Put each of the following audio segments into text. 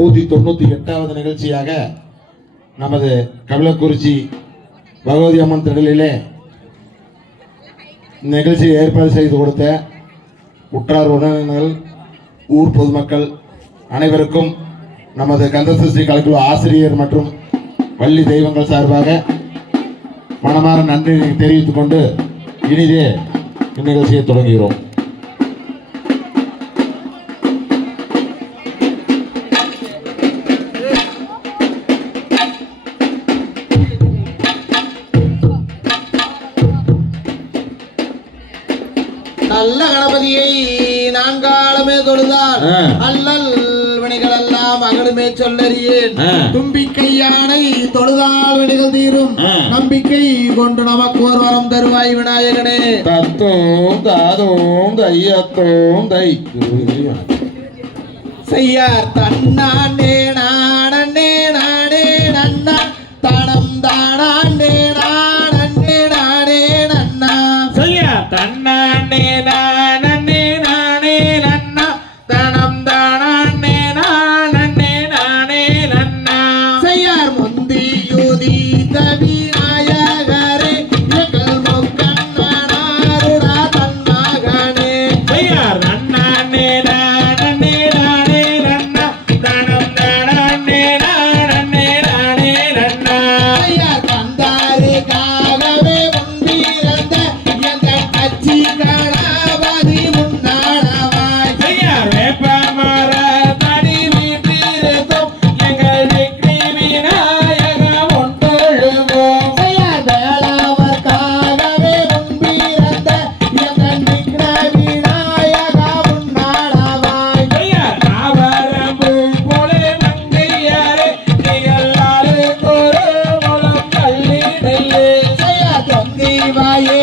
198வது நிகழ்ச்சியாக நமது கபிலக்குறிச்சி பகவதி அம்மன் திடலிலே நிகழ்ச்சியை ஏற்பாடு செய்து கொடுத்த உற்றார் உறவினர்கள், ஊர் பொதுமக்கள் அனைவருக்கும் நமது கந்தசஷ்டி கலைக்குழு ஆசிரியர் மற்றும் பள்ளி தெய்வங்கள் சார்பாக மனமார நன்றி தெரிவித்துக் கொண்டு இனிதே இந்நிகழ்ச்சியை தொடங்குகிறோம். நல்ல கணபதியை நான்காலமே தொழுதால் அல்லல் வினைகள் எல்லாம் அகலுமே சொல்லறியேன். தும்பிக்கை யானை தொழுதால் வினைகள் தீரும். நம்பிக்கை கொண்டு நமக்கு ஒரு வரம் தருவாய் விநாயகனே. தத்தோம் தாதோம் தையத்தோம் தை செய்யார் தன்னானே நானே நானே நன்னா தனம் தானே நானே நானே நன்னா செய்யார் தன்னானே நானே நானே நன்னா தனம் தானே நானே நானே நன்னா செய்யார் முந்தியுதி தவிநாயகரே எங்கள் முக்கண்ணனாருடா தன்மகனே. செய்யார் நன்னானே நானே நானே நன்னா தனம் தானே நானே நானே நன்னா செய்யார் கந்தாருக்காகவே முன்பிறந்த எங்கள் கட்சி கணபதி முன்னாடவாய். செய்யார் வேப்ப மர தடி வீட்டிருக்கும் எங்கள் விக்னி விநாயகம் ஒன்றொழுவோம். செய்யார் வேளாவர்க்காகவே முன்பிறந்த எங்கள் விக்ன விநாயகா முன்னாடவாய். செய்யார் தாவரம்பூ போலே மங்கையாரே நிகழாருக்கு ஒரு முழம் கள்ளி நெல்லு. செய்யார் தொந்திவாயே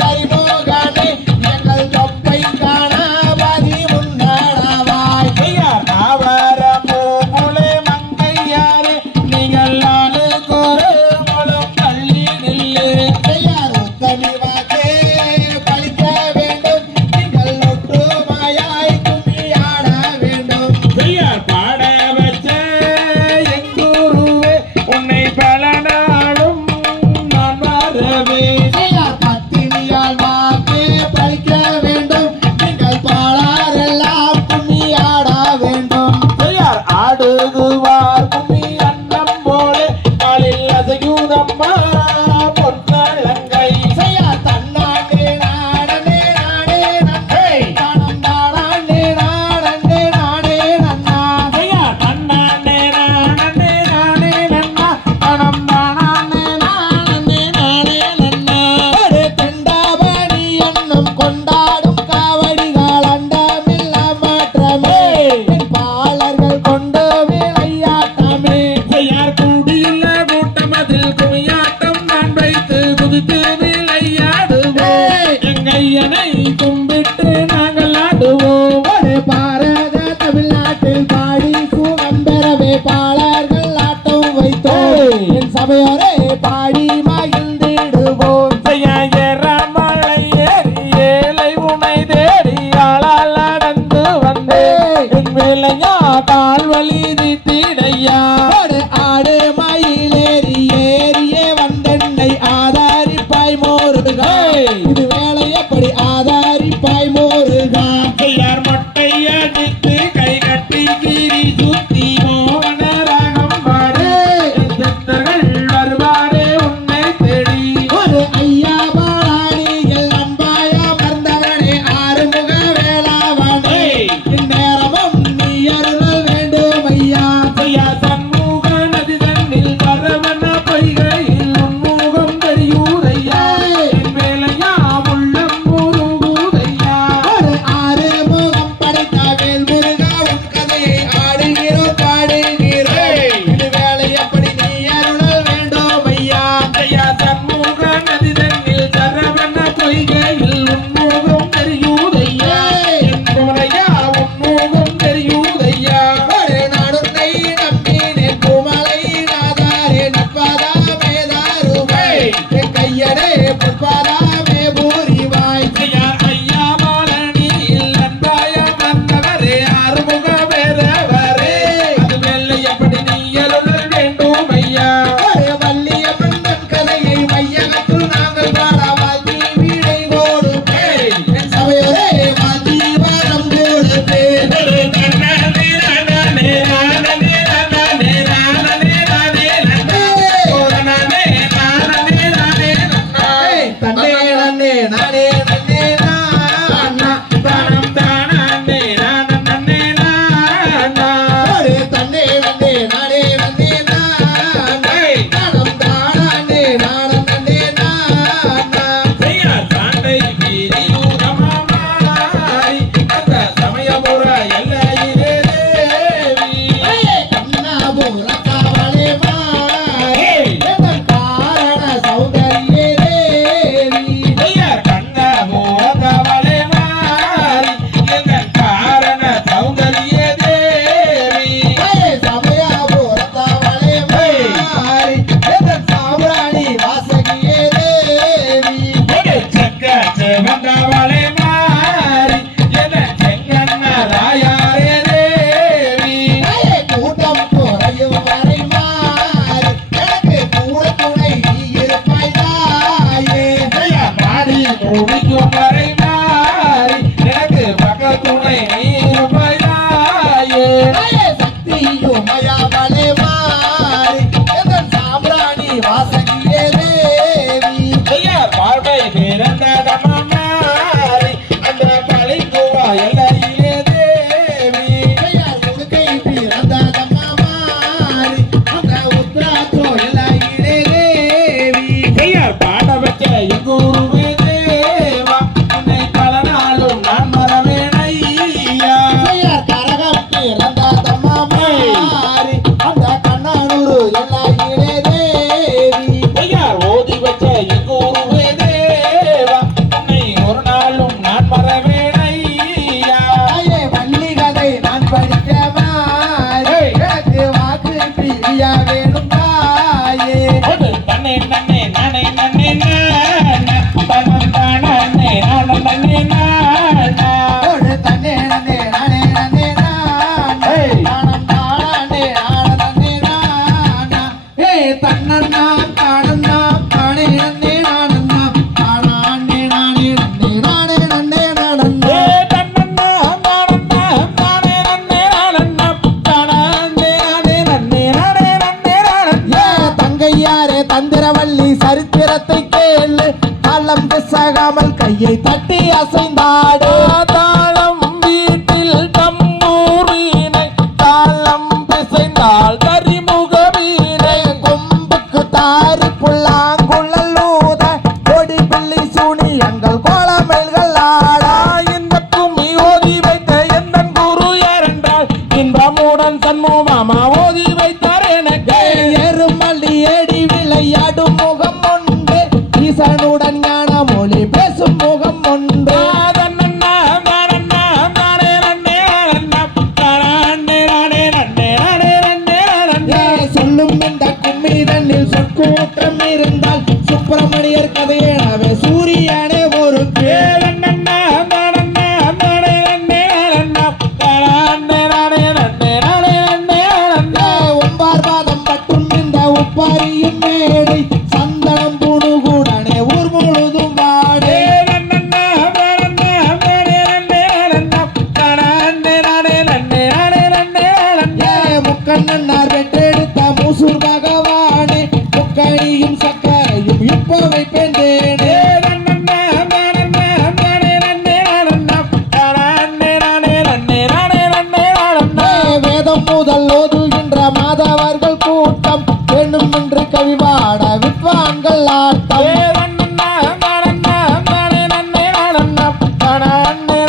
கரிமோகனே எங்கள் தொப்பை கணபதி முன்னாடவாய். செய்யார் தாவரம்பூ போலே மங்கையாரே நிகழாருக்கு ஒரு முழம் கள்ளி நெல்லு. செய்யார் உத்தமி வாக்கே பலிக்க வேண்டும். நீங்கள் ஒற்றுமையாய் கும்மியாட வேண்டும். செய்யார் பாட வச்ச எங்குருவே உன்னை பல நாளும் நான் வரவே. செய்யார் பத்தினியால் வாக்கே பலிக்க வேண்டும். நீங்கள் பாலாரெல்லாம் கும்மியாட வேண்டும். செய்யார் ஆடுகுவார் கும்மி அன்னம் போலே காலில் அசையூதம்மா பொன்னலங்கை. செய்யார் தன்னானே நானே நானே நன்னே தானம் தானே நானே நானே நன்னா. செய்யார் தன்னானே நானே நானே நன்னா தனம் தானே நானே நானே நன்னா. ஒரு தெண்டாபணி என்னும் கொண்டாடும் காவடிகள் அண்டமில்ல மாற்றமே. என் பாலர்கள் கொண்டு விளையாட்டமே. செய்யார் கூடியுள்ள கூட்டமதில் குமியாட்டம் நான் வைத்து குதித்து விளையாடுவோம். எங்கையனை கும்பிட்டு நாங்கள் ஆடுவோம். ஒரு பாரத தமிழ்நாட்டில் பாடி சுகம் பெறவே பாலர்கள் ஆட்டம் வைத்தோம். என் சபையோரே பாடி மகிழ்ந்திடுவோம். ஏறாமலை ஏறி ஏழை உனை தேடி ஆளால் நடந்து வந்தேன். என் வேலையா கால் வலி தீடையா. ஒரு ஆடு மயிலேறி ஏறியே வந்தென்னை ஆதாரிப்பாய் மோருகா. இது வேலை எப்படி ஆதாரிப்பாய் மோருகா. செய்யார் மொட்டை அடித்து கை கட்டி கிரி சுத்தி மோகன ராகம் பாடு. என் சித்தர்கள் வருவாரே உன்னை தேடி. ஒரு ஐயா பாலானிகள் நம்பாயா மறந்தவனே ஆறுமுக வேளாவனே. இந்நேரமும் நீ அருளல் வேண்டும் ஐயா. செய்யார் சண்முகன சக்தியும் மயாமலே மாறி எந்தன் சாம்பிராணி வாசகியே தேவி வாழ்வை பிறந்ததம்மா மாறி அந்த பழிக்குவா எல்லையிலே தேவி உடுக்கை பிறந்ததம்மா மாறி அந்த உத்ராட்சோ எல்லையிலே தேவி பாட வச்ச எங்கூருவே தேவா உன்னை பல நாளும் நான் மறவேனையா கரகம் பிறந்ததம்மா மாறி அந்த கண்ணனூரு எல்லையிலே தேவி ஓதி வச்ச எங்கூருவே தேவா உன்னை ஒரு நாளும் நான் மறவேனையா வள்ளி கதை நான் படிக்க மாறி எனக்கு வாக்கு பிரியா வேணும் தாயே ஒரு தன்னை நன்னே நானே நன்னே நானே தனம் தானே நானே நன்னே நானா ஒரு தன்னே நன்னே நானே நன்னே நானே தானம் தானே நானே நானா ஏ தன்னன்னா தானன்னா தானே நன்னே நானன்னா தானே நானே நன்னே நானே நன்னே நானன்னா ஏ தன்னன்னா தானன்னா தானே நன்னே நானன்னா தானே நானே நன்னே நானே நன்னே நானன்னா ஏ தங்கையாரே தந்திரவள்ளி சரித்திரத்தை கேளு தாளம் பிசகாமல் கையை தட்டி அசைந்தாடு தாளம் வீட்டில் தம்மூரினை தாளம் பிசைந்தால் கரிமுக வீணை கொம்புக்கு தாரி புல்லாங்குழல் ஊத கொடி பிள்ளி சூனி எங்கள் கோலமேல்கள் ஆட இந்த கும்மி ஓதி வைத்த எந்தன் குரு யாரென்றால் இன்பமுடன் சண்மு மாமா ஓதி வைத்தார் எனக்கு எருமல்லி ஏடி விளையாடும் முகம் உண்டு ஈசனுடன் ஞான மொழி பேசும் முகம் உண்டு தன்னன்னா தானன்னா தானே நன்னே நானன்னா தானே நானே நன்னே நானே நன்னே நானன்னா ஏ சொல்லும் இந்த கும்மி தண்ணில் சொற்கூட்டம் இருந்தால் சுப்பிரமணியர் கதையேனவே சூரியனே ஒரு பேர் தன்னன்னா தானன்னா தானே நன்னே நானன்னா தானே நானே நன்னே நானே நன்னே நானன்னா ஒம்பார் பாதம் பட்டும் இந்த உப்பாரியும் மேடை சந்தனம் புணுகுடனே ஊர் முழுதும் வாடே நன்னன்னா தானன்னா தானே நன்னே நானன்னா தானே நானே நன்னே நானே நன்னே நானன்னா முக்கண்ணன்னார் பெற்றெடுத்த மூசூர் பகவானே முக்கணியும் சக்கரையும் இப்போ வைப்பேன் தேனே நன்னன்னா தானன்னா தானே நன்னே நானன்னா தானே நானே நன்னே நானே நன்னே நானன்னா வேதம் முதல் ஓதுகின்ற மாதவர்கள் கூட்டம் வேண்டும் என்று கவிபாட வித்வான்கள் ஆட்டம் நன்னன்னா தானன்னா தானே நன்னே நானன்னா தானே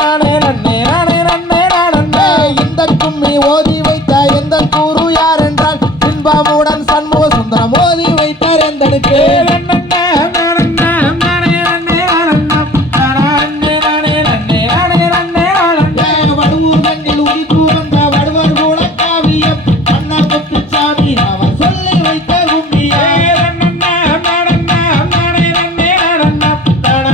நானே நன்னே நானே நன்னே நானன்னா இந்த கும்மி ஓதி வைத்த எந்த குரு யார் என்றால் இன்பமுடன் சண்முக சுந்தரம் ஓதி வைத்தார் எந்தனுக்கு நன்னன்னா தானன்னா தானே நன்னே நானன்னா தானே நானே நன்னே நானே நன்னே நானன்னா வடுவூர் மண்ணில் உதித்து வந்த வடுவர் கூட காவியம் அண்ணா முத்துசாமி அவர் சொல்லி வைத்த கும்மியா நன்னன்னா தானன்னா தானே நன்னே நானன்னா தானே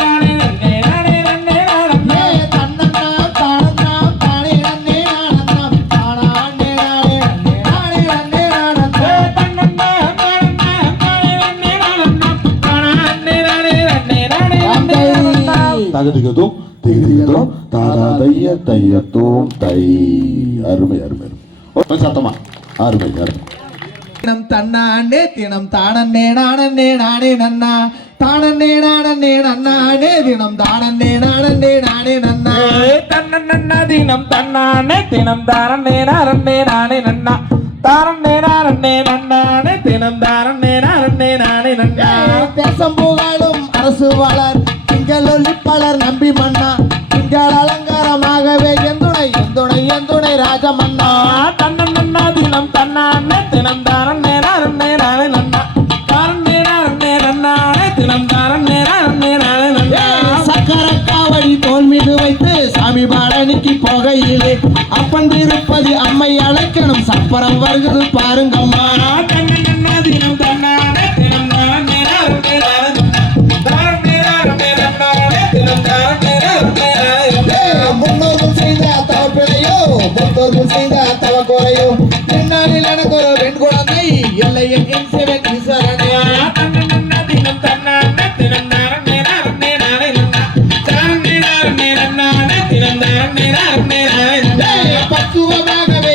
நானே நன்னே நானே நன்னே நானன்னா தன்னண்ணா தானண்ணா தானே நன்னே நானண்ணா தானாண்டே நானே நன்னே நானே நன்னே நானண்ணா தன்னன்னா தானன்னா தானே நன்னே நானன்னா தானே நானே நன்னே நானே நன்னே நானன்னா தகுதிகதும் திகுதிகதும் தாதா தைய தையத்தோம் தை அருமை அருமை அருமை சத்தமா அருமை அருமை தினம் தன்னாண்டே தினம் தானண்ணே நானண்ணே நானே நன்னா தானண்ணே நானண்ணே நன்னாடே தினம் தானண்ணே நானண்ணே நானே நன்னா தன்னன்னா தினம் தன்னானே தினம் தாரண்ணே நாரண்ணே நானே நன்னா தாரண்ணே நாரண்ணே நன்னானே தினம் தாரண்ணே நாரண்ணே நானே நன்னா தேசம் புகழும் அரசு வளர் திங்கள் ஒளிப்பலர் நம்பி மன்னா திங்கள் அலங்காரமாகவே எந்துணை எந்துணை எந்துணை ராஜமன்னா தன்னன்னா தினம் தன்னானே தினம் தாரண்ணே நாரண்ணே நானே நன்னா தாரண்ணே நாரண்ணே நன்னானே தினம் தாரண்ணே நாரண்ணே நானே நன்னா சக்கர காவடி தோல் மீது வைத்து சாமி பாடனிக்கு போகையிலே அப்பன் திருப்பதி அம்மை அழைக்கணும் சப்பரம் வருகிறது பாருங்கம்மா தன்னன்னா தினம் தன்னானே தினம் தாரண்ணே நாரண்ணே நானே தாரண்ணே நாரண்ணே நன்னானே தினம் தாரண்ணே நாரண்ணே நானே முன்னோர்கள் செய்த தவப்பிழையோ முன்னோர்கள் செய்த தவ குறையோ பின்னாளில் எனக்கு ஒரு பெண் குழந்தை இல்லை என் சிவன் ஈஸ்வரனே தன்னன்னா தினம் தன்னானே தினம் தாரண்ணே நாரண்ணே நானே நன்னா தாரண்ணே நாரண்ணே நன்னானே தினம் தாரண்ணே நாரண்ணே நானே நன்னா பக்குவமாகவே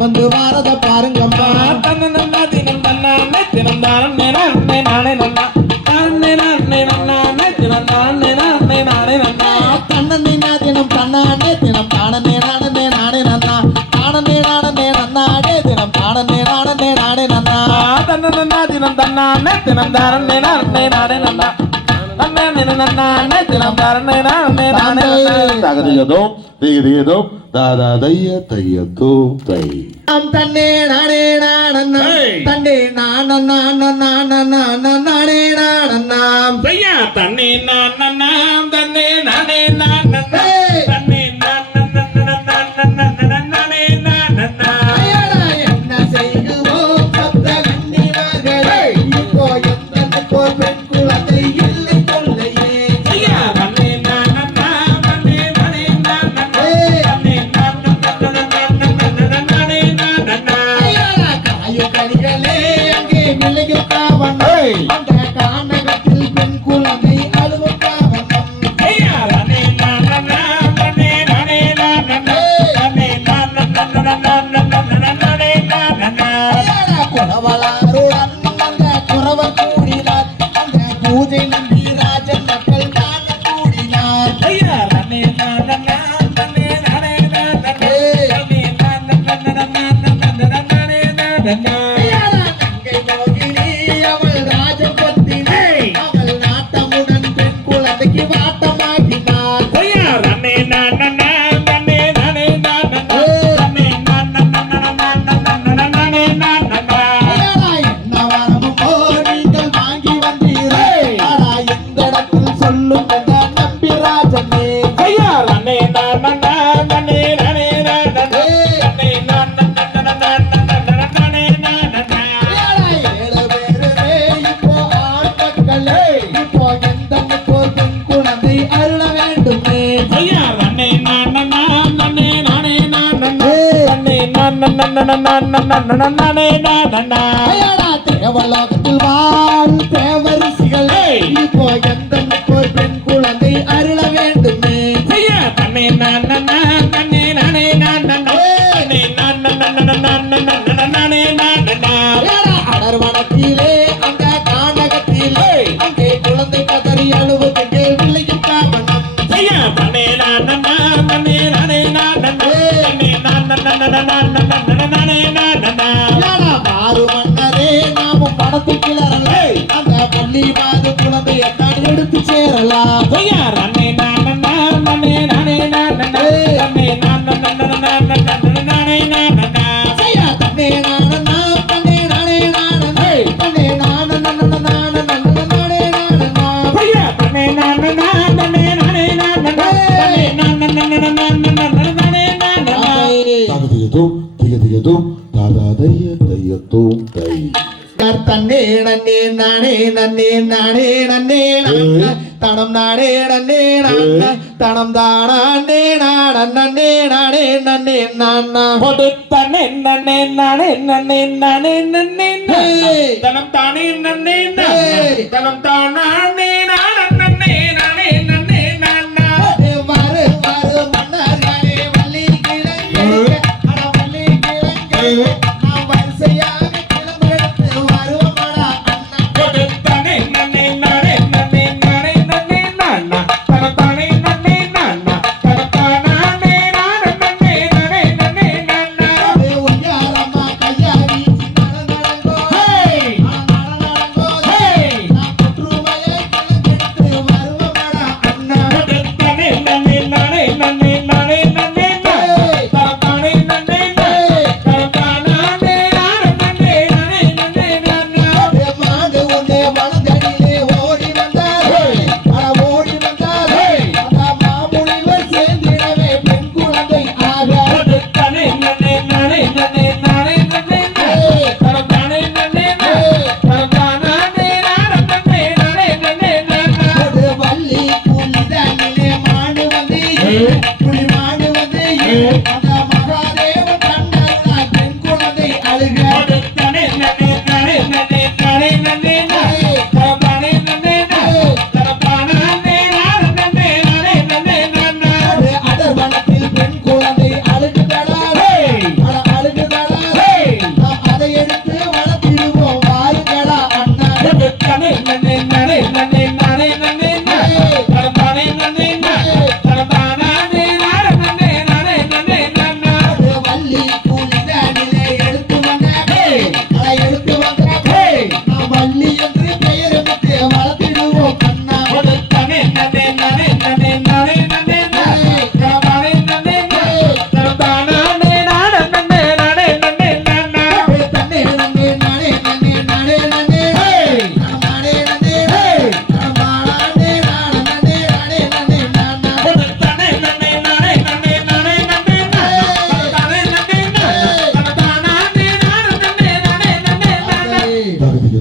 வந்து வாரத பாருங்கம்மா தன்ன நன்னா தினம் தன்னானே தினம் தானே நானே நானே நன்னா தானே நானே நன்னானே தினம் தானே நானே நானே நன்னா தன்னே தினம் தன்னானே தினம் தானே நானே நானே நன்னா தானே நானே நன்னாடே தினம் தானே நானே நானே நன்னா தன்ன நன்னா தினம் தன்னானே தினம் தானே நானே நானே நன்னா நன்னே நன்னானே தினம் தானே நானே நானே நன்னா தகதியதும் திகதியதும் தாதா தைய தையத்தும் தை நாம் தன்னே நானே நானன்னா தன்னே நானன்னா நானே நானன்னாம் ஐயா தன்னே நானன்னா தன்னே நானே நானன்னா தன்னே நானே நானன்னா ஐயடா என்ன செய்குவோம் சப்த கன்னிமார்களே இப்போ எந்தனுக்கோ பெண் குழந்தை இல்லை சொல்லையே ஐயா தன்னே நானன்னா தன்னே நானே நானன்னா தன்னே நானே நானன்னா ஐயடா காயு கனிகளே அங்கே விளையும் காவனம் அந்த கானகத்தில் பெண் குழந்தை அழுவும் காவனம் ஐயா தன்னே நானன்னா தன்னே நானே நானன்னா தன்னே நானே நானன்னா ஐயடா குறவளாருடன் அந்த குறவர் கூடினார் அந்த பூஜை நம்பி ராஜன் மக்கள் காண கூடினார் ஐயா தன்னே நானன்னா தன்னே நானே நானன்னா தன்னே நானே ஐயடா கங்கை மோகினி அவள் ராஜபத்தினி அவள் நாட்டமுடன் பெண் குழந்தைக்கு வாட்டமாகினார் ஐயா தன்னே நானன்னா தன்னே நானே நானன்னா தன்னே நானே நானன்னா ஐயடா என்ன வரமுமோ நீங்கள் வாங்கி வந்தீரே ஆடா இந்த இடத்தில் சொல்லும் என்ற நம்பி ராஜனே ஐயா தன்னே நானன்னா தன்னே நானே நானன்னா தன்னே நானே நானன்னா ஐயடா ஏழு பேருமே இப்போ ஆண் மக்களே இப்போ எந்தனுக்கோ பெண் குழந்தை அருள வேண்டுமே ஐயா தன்னே நானன்னா தன்னே நானே நானன்னா தன்னே நானே நானன்னா ஐயடா தேவலோகத்தில் வாழ் தேவரிசிகளே இப்போ எந்தனுக்கோ பெண் குழந்தை அருள வேண்டுமே ஐயா தன்னே நானன்னா தன்னே நானே நானன்னா தன்னே நானே நானன்னா ஐயடா அடர்வனத்திலே அந்த கானகத்திலே அங்கே குழந்தை கதறி அழுவது விளையும் காவனம் ஐயா தன்னே நானன்னா தன்னே நானே நானன்னா தன்னே நானே நானன்னா ஐயடா மாறு மன்னரே நாமும் படத்தில் கிளறலே அந்த பள்ளி மாது குழந்தையை தான் எடுத்து சேரலாம் ஐயா தன்னே நானன்னா தன்னே நானே நானன்னா தன்னே நானே நானன்னா ஐயா தன்னே நானன்னா தன்னே நானே நானன்னா தன்னே நானன்னா நானே நானன்னா ஐயா தன்னே நானன்னா தன்னே நானே நானன்னா தன்னே நானன்னா தகதியதும் திகதியதும் தாதா தைய தையத்தும் தை தன்னே நன்னே நானே நன்னே நானே நன்னே நான தனம் நானே நன்னே நான தனம் தானே நான நன்னே நானே நன்னே நானா போட்டு தன்னே நானே நானே நானே நானே நானே தனம் தானே நானே தனம் தானே நானே நானே நானே நானா வாரு வாரு மன்னர்களே வள்ளி கிழங்கே அட வள்ளி கிழங்கே நாம் வரிசையாக கிளம்பெடுத்து வருவோமடா அண்ணா போட்டு தன்னே நானே நானே நானே நானே நானே நானா தனம் தானே நானே நானா தனம் தானே நானே நானே நானே நானா ஒய்யாரம்மா கையா வீசி நடங்கோ ஹே நடங்கோ ஹே நான் புற்றுமையை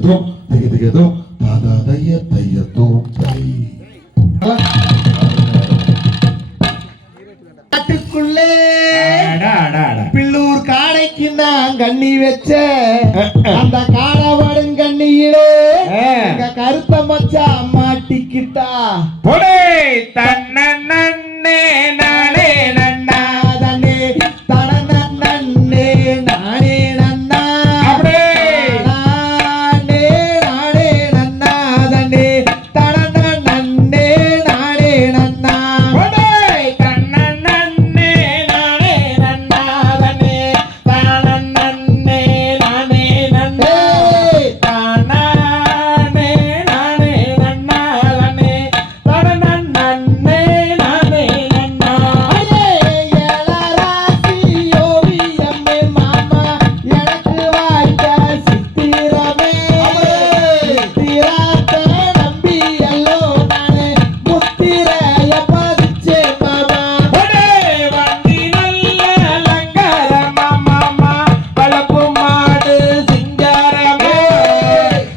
திகிதிகிதோம் திகிதிகிதோம் தாதா தைய தையத்தோம் தை. காட்டுக்குள்ளே அடா, அடா, அடா. பில்லூர் காடைக்கு நான் கண்ணி வச்ச அந்த காடவடும் கண்ணியிலே எங்க கருத்த மச்சா மாட்டிக்கிட்டா போடே தன்னே நானே நன்னா தன்னே தனநன்னே நானே நன்னா அப்படியே. நானே நானே நன்னா தன்னே தனநன்னே நானே நன்னா போடே தன்னே நானே நன்னா தன்னே தானே நானே நன்னா தானே நானே நன்னா தன்னே தானே நானே நன்னா. அடே ஏலராசி ஓவியமே மாமா எனக்கு வாய்க்க சித்திரமே சித்திராத்த நம்பி எல்லோ நானே முத்திரைய பதிச்சே மாமா போடே வண்டி நல்ல அலங்காரமா மாமா வளப்பு மாடு சிங்காரமே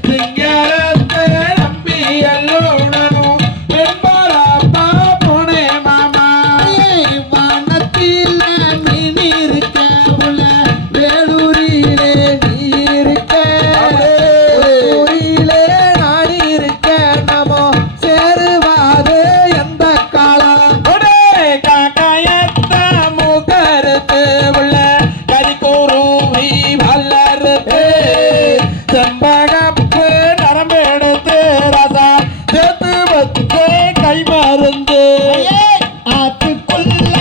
சிங்காரத்தை நம்பி எல்லோடனும் வெண்பாரப்பா போனே மாமா. வானத்தில மீன் இருக்க உள்ள வேலூரிலே நீ இருக்க ஊரிலே நான் இருக்க நமோ சேருவாது எந்த காலம் போடே காக்காயத்த மூக்கறுத்து உள்ள கரிக்குருவி வல்லறுத்து செம்பகப்பு நரம்பெடுத்து ரசா சேர்த்து வச்சு கை மருந்து. ஆத்துக்குள்ள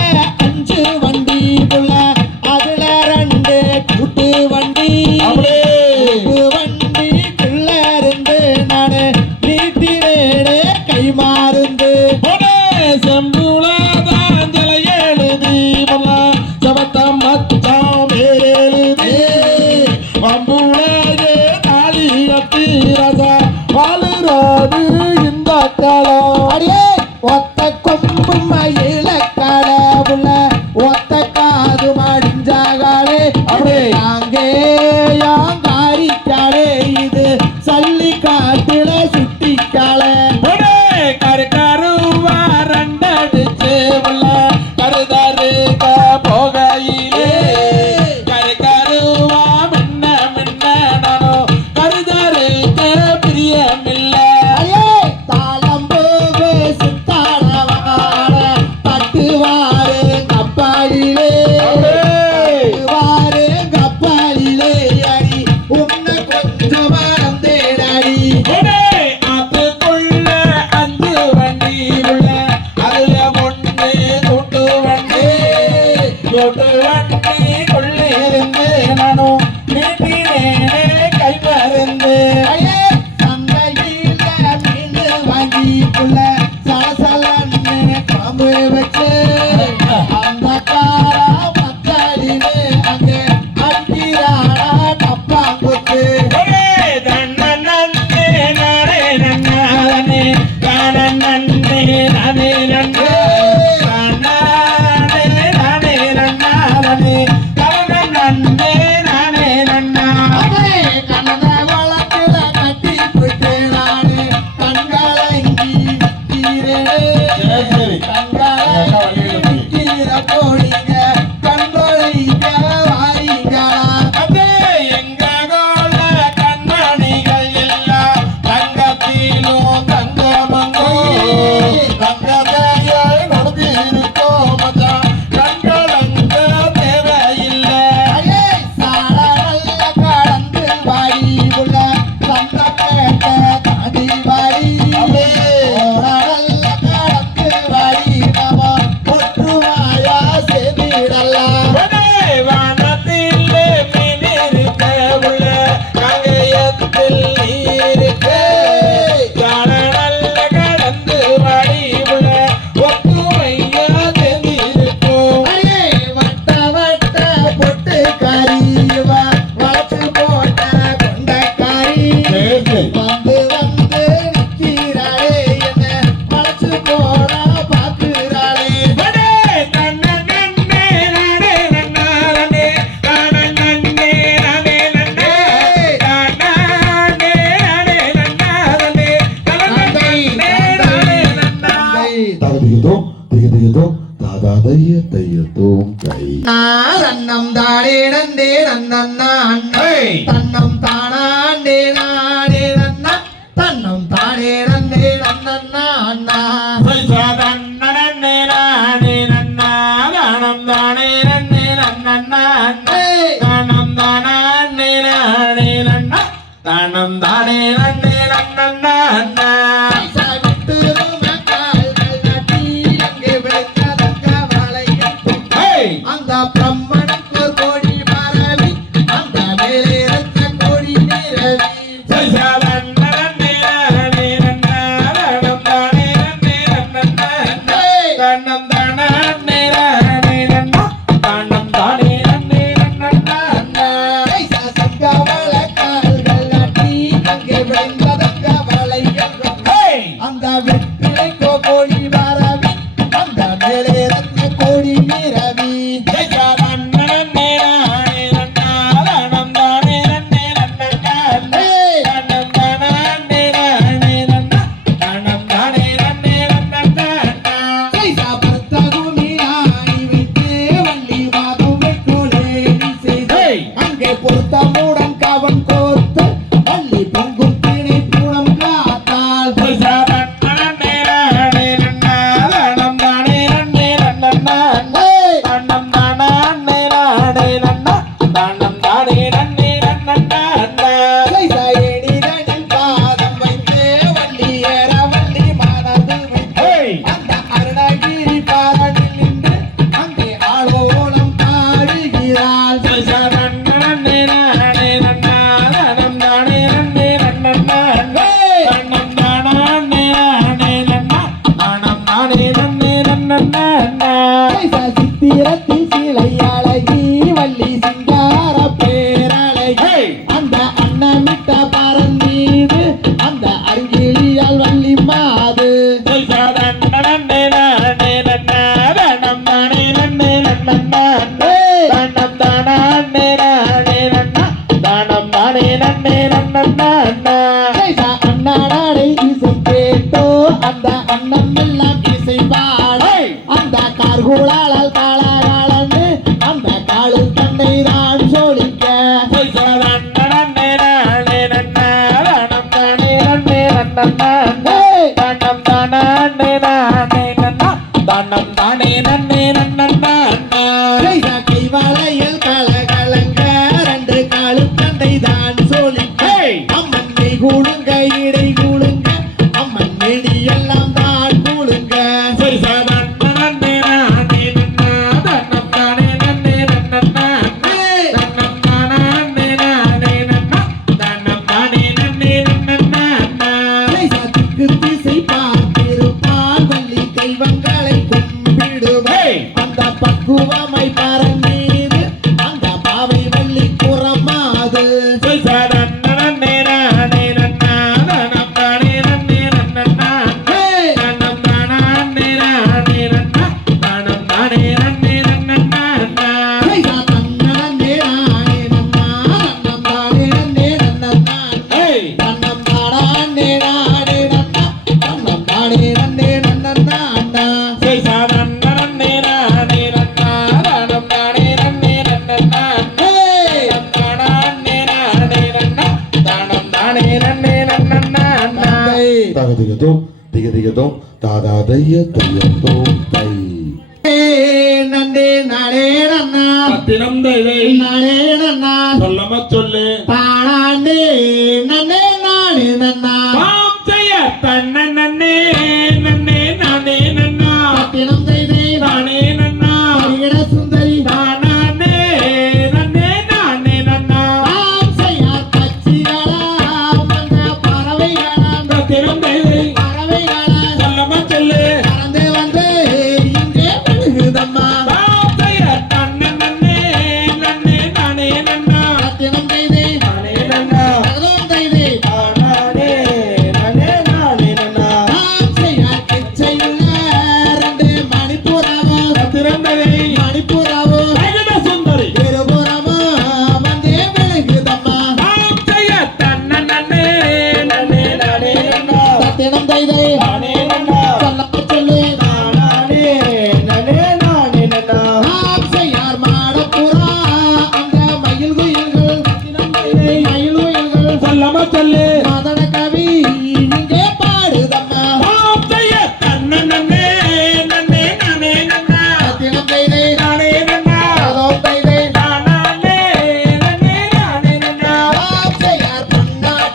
5 வண்டி புள்ள அதுல 2 கூட்டு வண்டி கூட்டு வண்டிக்குள்ள இருந்து நானு நீட்டினேனே கை மாறுந்து போடே செம்புளாதான் சிலை எழுதி முல்ல சபத்தம் மச்சாம் எழுதி வம்புளையே தாலி கட்டி ரசா வாழுறாது இந்த காலம். அடியே ஒத்த கொம்பு மயில கடவுள ஒத்த காது மடிஞ்சாகாலே அப்படியே. அங்கே யாங்காரிக்காலே இது சல்லி காட்டுல சுட்டிக்காலே போடே கருவா ரெண்டடிச்சு உள்ள கருதருக்க போகையிலே கருவா மின்ன நானோ கருதருக்க பிரியமில்லை. அயே தாளம் போவே சுத்தாடவாட தட்டுவாரு கப்பாலிலே தட்டுவாரு கப்பாலிலே அடி உன்னை கொஞ்சம் மறந்தேனடி போடே ஆத்துக்குள்ள 5 வண்டி உள்ள அதுல 1 கூட்டு வண்டி கூட்டு வண்டி கொள்ளிருந்து நானும் நீட்டினேனே கை மருந்து. அயே சந்தையில மீன் வாங்கி புள்ள சலசலன்னு காம்பு வச்சு அந்த காரா மத்தடிலே அங்கே அடிக்கிறாடா டப்பாங்குத்து போடே தன்னே நானே நன்னாதனே தானே நானே நன்னே தானே நானே நன்னாதனே தானே நானே நன்னா. அதே கண்ணத வளத்துல கட்டி போட்டு நானு கண்களங்கி நிற்கிறே கண்களங்கி நிற்கிற போனீங்க கண்கொழிக்க வாரீங்களா அதே எங்க கோல கண்மணிகள் எல்லாம் தங்கத்திலும் தங்கமங்கோ தங்கதையோ தானம் தானே நன்னே நன்னா பைசா விட்டு கால்கள் கட்டி அங்கே விளைக்காதங்க வளையட்டும் அந்த பிரம்மனுக்கு கோடி பரவி அந்த மேலே இருக்க கோடி நிரவி பைசா சங்கவள கால்கள் கட்டி அங்கே விளைக்காதங்க வளையட்டும் அந்த வெற்றிலைக்கோ கோடி பரவி அந்த மேலே இருக்க கோடி நிரவி பைசா பர்த்தகுமி ஆணி வைத்து வள்ளி மாதுமை கோலேரி செய்து அங்கே பொருத்தமுடன் கவன் கோர்த்து வள்ளி பொங்கும் திணை பூணம் காத்தாள் பைசா எடிதனில் பாதம் வைத்து வள்ளி ஏற வள்ளி மனது வைத்து அந்த அருணகிரி பாரணில் நின்று அங்கே ஆளோலம் பாடுகிறாள் பைசா சித்திரத்தில் சிலை அழகி வள்ளி சிங்கார பேரழகி அந்த அன்னமிட்ட பரன் மீது அந்த அருகிலியால் வள்ளி மாது பைசா அண்ணாடை இசை கேட்டோ அந்த அண்ணம் எல்லாம் இசை பாட அந்த கார்குழால் காளாகாலன்னு அந்த காலு தன்னை நான் சோழிக்க பைசா கைவளையல் கலகலங்க ரெண்டு காலு தந்தை தான் சோழிக்க அம்மன் மெய் கூடுங்க இடை கூடுங்க அம்மன் நெடி எல்லாம் தான் கூடுங்க பைசா திக்கு திசை பார்த்திருப்பார் வள்ளி தெய்வங்களை கும்பிடுவார் அந்த பக்குவமை பரன் மீது அந்த பாவை வள்ளி புறமாது பைசா தன்னே நானே நன்னா நன்னம் தானே நன்னே நன்னம் தானே நானே நன்னா நன்னம் தானே நன்னே நன்னா தகதிகதோம் திகதிகதோம் தாதா தைய தையத்தோம் தை நன்னே நானே நன்னா பத்தினம் தெய்வை நானே நன்னா சொல்லம சொல்லு தானே நன்னே நானே நன்னா பாம் செய்ய தன்ன நன்னே நன்னே நானே நன்னா பத்தினம் செய்தே நானே நன்னா இட சுந்தரி நானே நன்னே நானே நன்னா ஆம் செய்யா கட்சிகளா வந்த பறவைகளா பத்தினம் தெய்வை பறவைகளா சொல்லம சொல்லு பறந்து வந்து இங்கே விழுகுதம்மா பாம் செய்ய தன்ன நன்னே நன்னே நானே நன்னா பத்தினம் செய்தே நானே நன்னா பகதம் செய்தே நானே நானே நானே நன்னா ஆம் செய்யா கிச்சையுள்ள ரெண்டு மணிப்புறாவோ பத்தினம் தெய்வை மணிப்புறாவோ ஐகட சுந்தரி இருபுறமோ வந்தே விழுகுதம்மா பாம் செய்ய தன்ன நன்னே நன்னே நானே நன்னா பத்தினம் செய்தே நானே நன்னா சொல்லப்ப சொல்லு நானே நானே நானே நன்னா ஆம் செய்யார் மாடப்புறா அந்த மயில் குயில்கள் மயில் குயில்கள் சொல்லம சொல்லு மதன கவி இங்கே பாடுதம்மா பாம் செய்ய தன்ன நன்னே நன்னே நானே நன்னா பத்தினம் செய்தே நானே நன்னா பகதம் செய்தே நானே நன்னே நானே நன்னா ஆம் செய்யார் பண்ணாட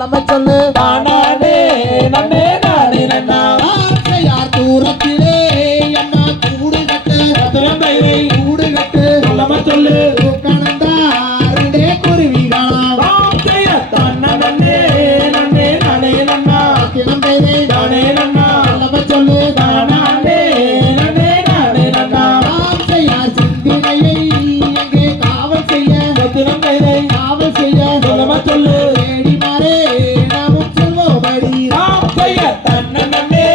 நம்ம சொல்லு தானானே நன்னே நானே நன்னா ஆசையார் தூரத்திலே அம்மா கூடு கட்டு திறந்தையை கூடு கட்டு நம்ம சொல்லு கணந்தாரே குருவிகளா ராமஜெய தன்ன நன்னே நன்னே நானே நன்னா திறந்தையே நானே நன்னா நம்ம சொல்லு தானானே நன்னே நானே நன்னா ஆசையார் சிந்தினையை எங்கே காவல் செய்ய திறந்தையை காவல் செய்ய நம்ம சொல்லு தேடிமாரே நாமும் சொல்வோமடி ராமஜெய தன்ன நன்னே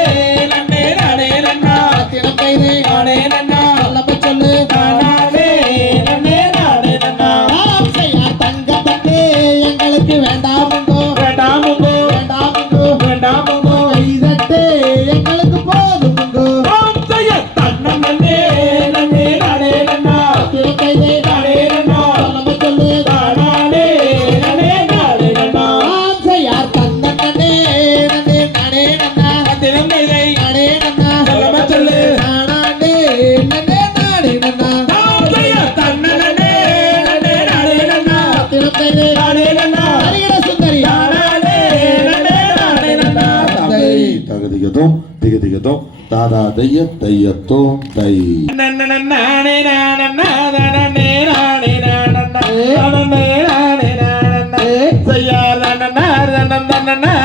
நன்னே நானே நன்னா திறந்தையே நானே நன்னா நம்ம சொல்லு தானானே நன்னே நானே நன்னா ஆசையார் தங்க தண்ணே எங்களுக்கு வேண்டாமுங்கோ வேண்டாமுங்கோ வேண்டாமுங்கோ வேண்டாமுங்கோ கைதட்டே எங்களுக்கு போதுமுங்கோ ராமஜெய தன்ன நன்னே நன்னே நானே நன்னா திறந்தையே நானே நன்னா நம்ம சொல்லு தானானே நன்னே நானே நன்னா ஆசையார் தங்க தண்ணே நன்னே நானே நன்னா திறந்தையை நானே நன்னா நம்ம சொல்லு நானே நன்னே நானே நன்னா ராமஜெய தன்ன நன்னே நன்னே நானே நன்னா திறந்தையே நானே நன்னா ஹரிகர சுந்தரி தானானே நன்னே நானே நன்னா தகதிகதும் திகதிகதும் தாதா தைய தையத்தோம் தை நன்னே நானே நன்னா தானே நானே நன்னா தானே நானே நன்னா செய்யா நன்னா நன்னா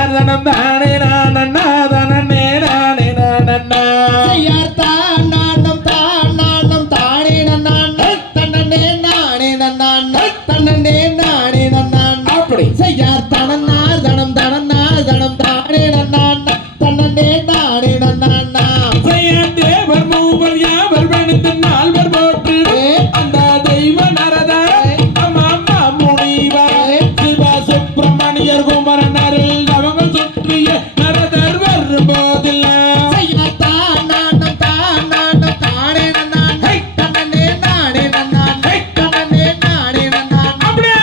நன்னா தானே நன்னா தானே நானே நன்னா ஐயார் தானானம் தானானம் தானே நன்னான் தன்னே நானே நன்னான் தன்னே நானே நன்னான் அப்படி ஐயார் தனன்னார் தனம் தனன்னார் தனம் தானே நன்னான் தன்னே நானே நன்னான் செய்யா தேவர் மூவர் யாவர் வெளுத்து நால்வர் போற்று அந்த தெய்வ நரதர் அம்மா முனிவர் சிவ சுப்பிரமணியர் குமரன் அருள் அவங்கள் சுற்றிய நரதர் வரும்போதெல்லாம் ஐயார் தானானம் தானானம் தானே நன்னான் தன்னே நானே நன்னான் தன்னே நானே நன்னான் அப்படியே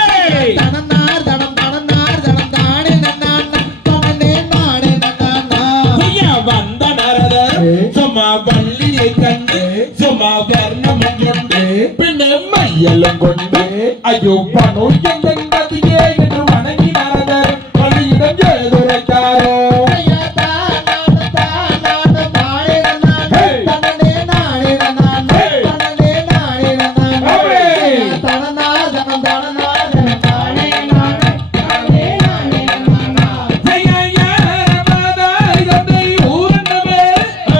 தனன்னார் தனம் தனன்னார் தனம் தானே நன்னான் தன்னே நானே நன்னான் ஐயா வந்த நரதர் சும்மா வள்ளியை கண்டு சும்மா வர்ணமும் கொண்டு பின்ன மையலும் கொண்டு ஐயோ பனோ எங்கதியே என்று வணங்கி நரதர் வள்ளியிடம் எழுதுரைத்தாரோ ஐயார் தானானம் தானானம் தானே நன்னான் தன்னே நானே நன்னான் தன்னே நானே நன்னான் தனன்னார் தனம் தனன்னார் தனம் தானே நன்னான் தன்னே நானே நன்னான் ஐயா யாரமாதா இதனை ஊரண்டவே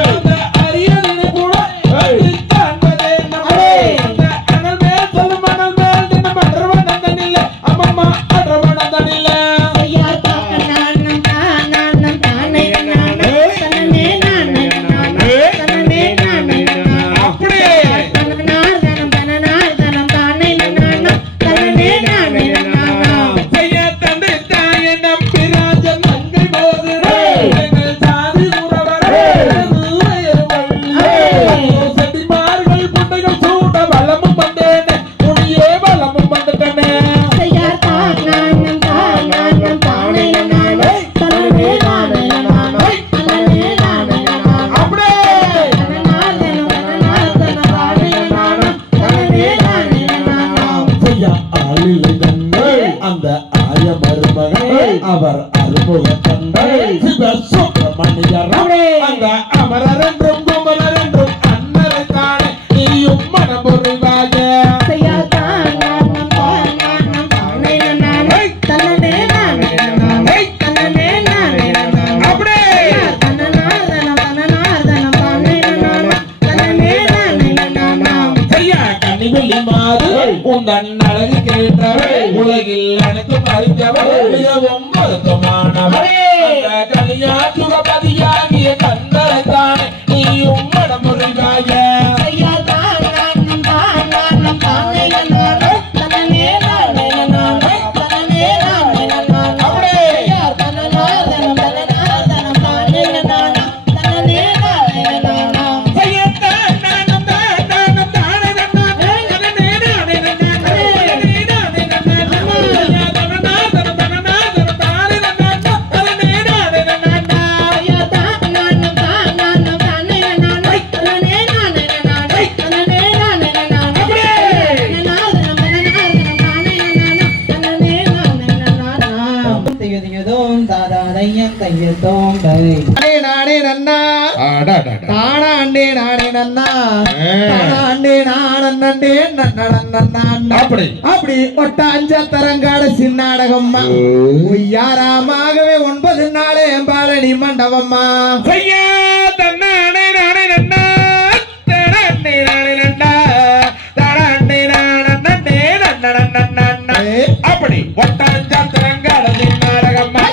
அந்த அரியதினை கூட காண்பதே நம்மே அந்த அனல் மேல் சொல்லும் அனல் மேல் தினம் அடர்வனந்தனில்லை அம்மம்மா அடர்வனந்தனில்லை ஐயார் தானானம் தானானம் தானே நன்னான் தன்னே நானே நன்னான் தன்னே நானே நன்னான் அப்படியே தனன்னார் தனம் தனன்னார் தனம் தானே நன்னான் தன்னே நானே நன்னான் செய்ய தந்தை தாய நம்பிராஜ மங்கை போது எங்கள் சாதி உறவரே செட்டிமார்கள் புண்டைகள் சூட வளமும் வந்தேன் உனியே வளமும் வந்துட்டனே ஐயார் தானானம் தானானம் தானே நன்னான் தன்னே நானே நன்னான் தன்னே நானே நன்னான் அப்படியே தனன்னார் தனம் தனன்னார் தனம் தானே நன்னான் தன்னே நானே நன்னான் செய்ய ஆளிலை தன்னை அந்த ஆய மருமகன் அவர் அறுமுக தந்தை சிவ சுப்பிரமணியர் அங்க அமரர் என்றும் குமரர் என்றும் அன்னரை தானே நீயும் மனமுறிவாக ஐயார் தானானம் தானானம் தானே நன்னான் தன்னே நானே நன்னான் தன்னே நானே நன்னான் அப்படியே தனன்னார் தனம் தனன்னார் தனம் தானே நன்னான் தன்னே நானே நன்னான் செய்யா கனிவெளி மாது உந்தன் அழகு கேட்டவை உலகில் அனைத்தும் அறிந்தவர் மிகவும் வருத்தமானவர் அந்த கலியா சுகபதியாகிய கந்தரை தானே நீயும் மனமுறிவாக ஐயார் தானானம் தானானம் தானே நன்னான் தன்னே நானே நன்னான் தன்னே நானே நன்னான் ஐயார் தனன்னார் தனம் தனன்னார் தனம் தானே நன்னான் தன்னே நானே நன்னான் செய்யத்தான் நானும் தானும் தானே நன்னான் தனனே நானே நன்னான் தனனே நானே நன்னான் ஐயா தனனா தனனா தானே நன்னான் தனனே நானே நன்னான் ஐயார் தானானம் தானானம் தானே நன்னான் தன்னே நானே நானே நானே நன்னா தானாண்டே நானே நன்னா தானாண்டே நானே நன்னா அப்படி ஒட்டாஞ்ச தரங்காட சின்னாடகம்மா யாராமாகவே 9 நாளே பாலனி மண்டபம்மா அப்படி ஒட்டாஞ்சத்திரங்காடகம்மா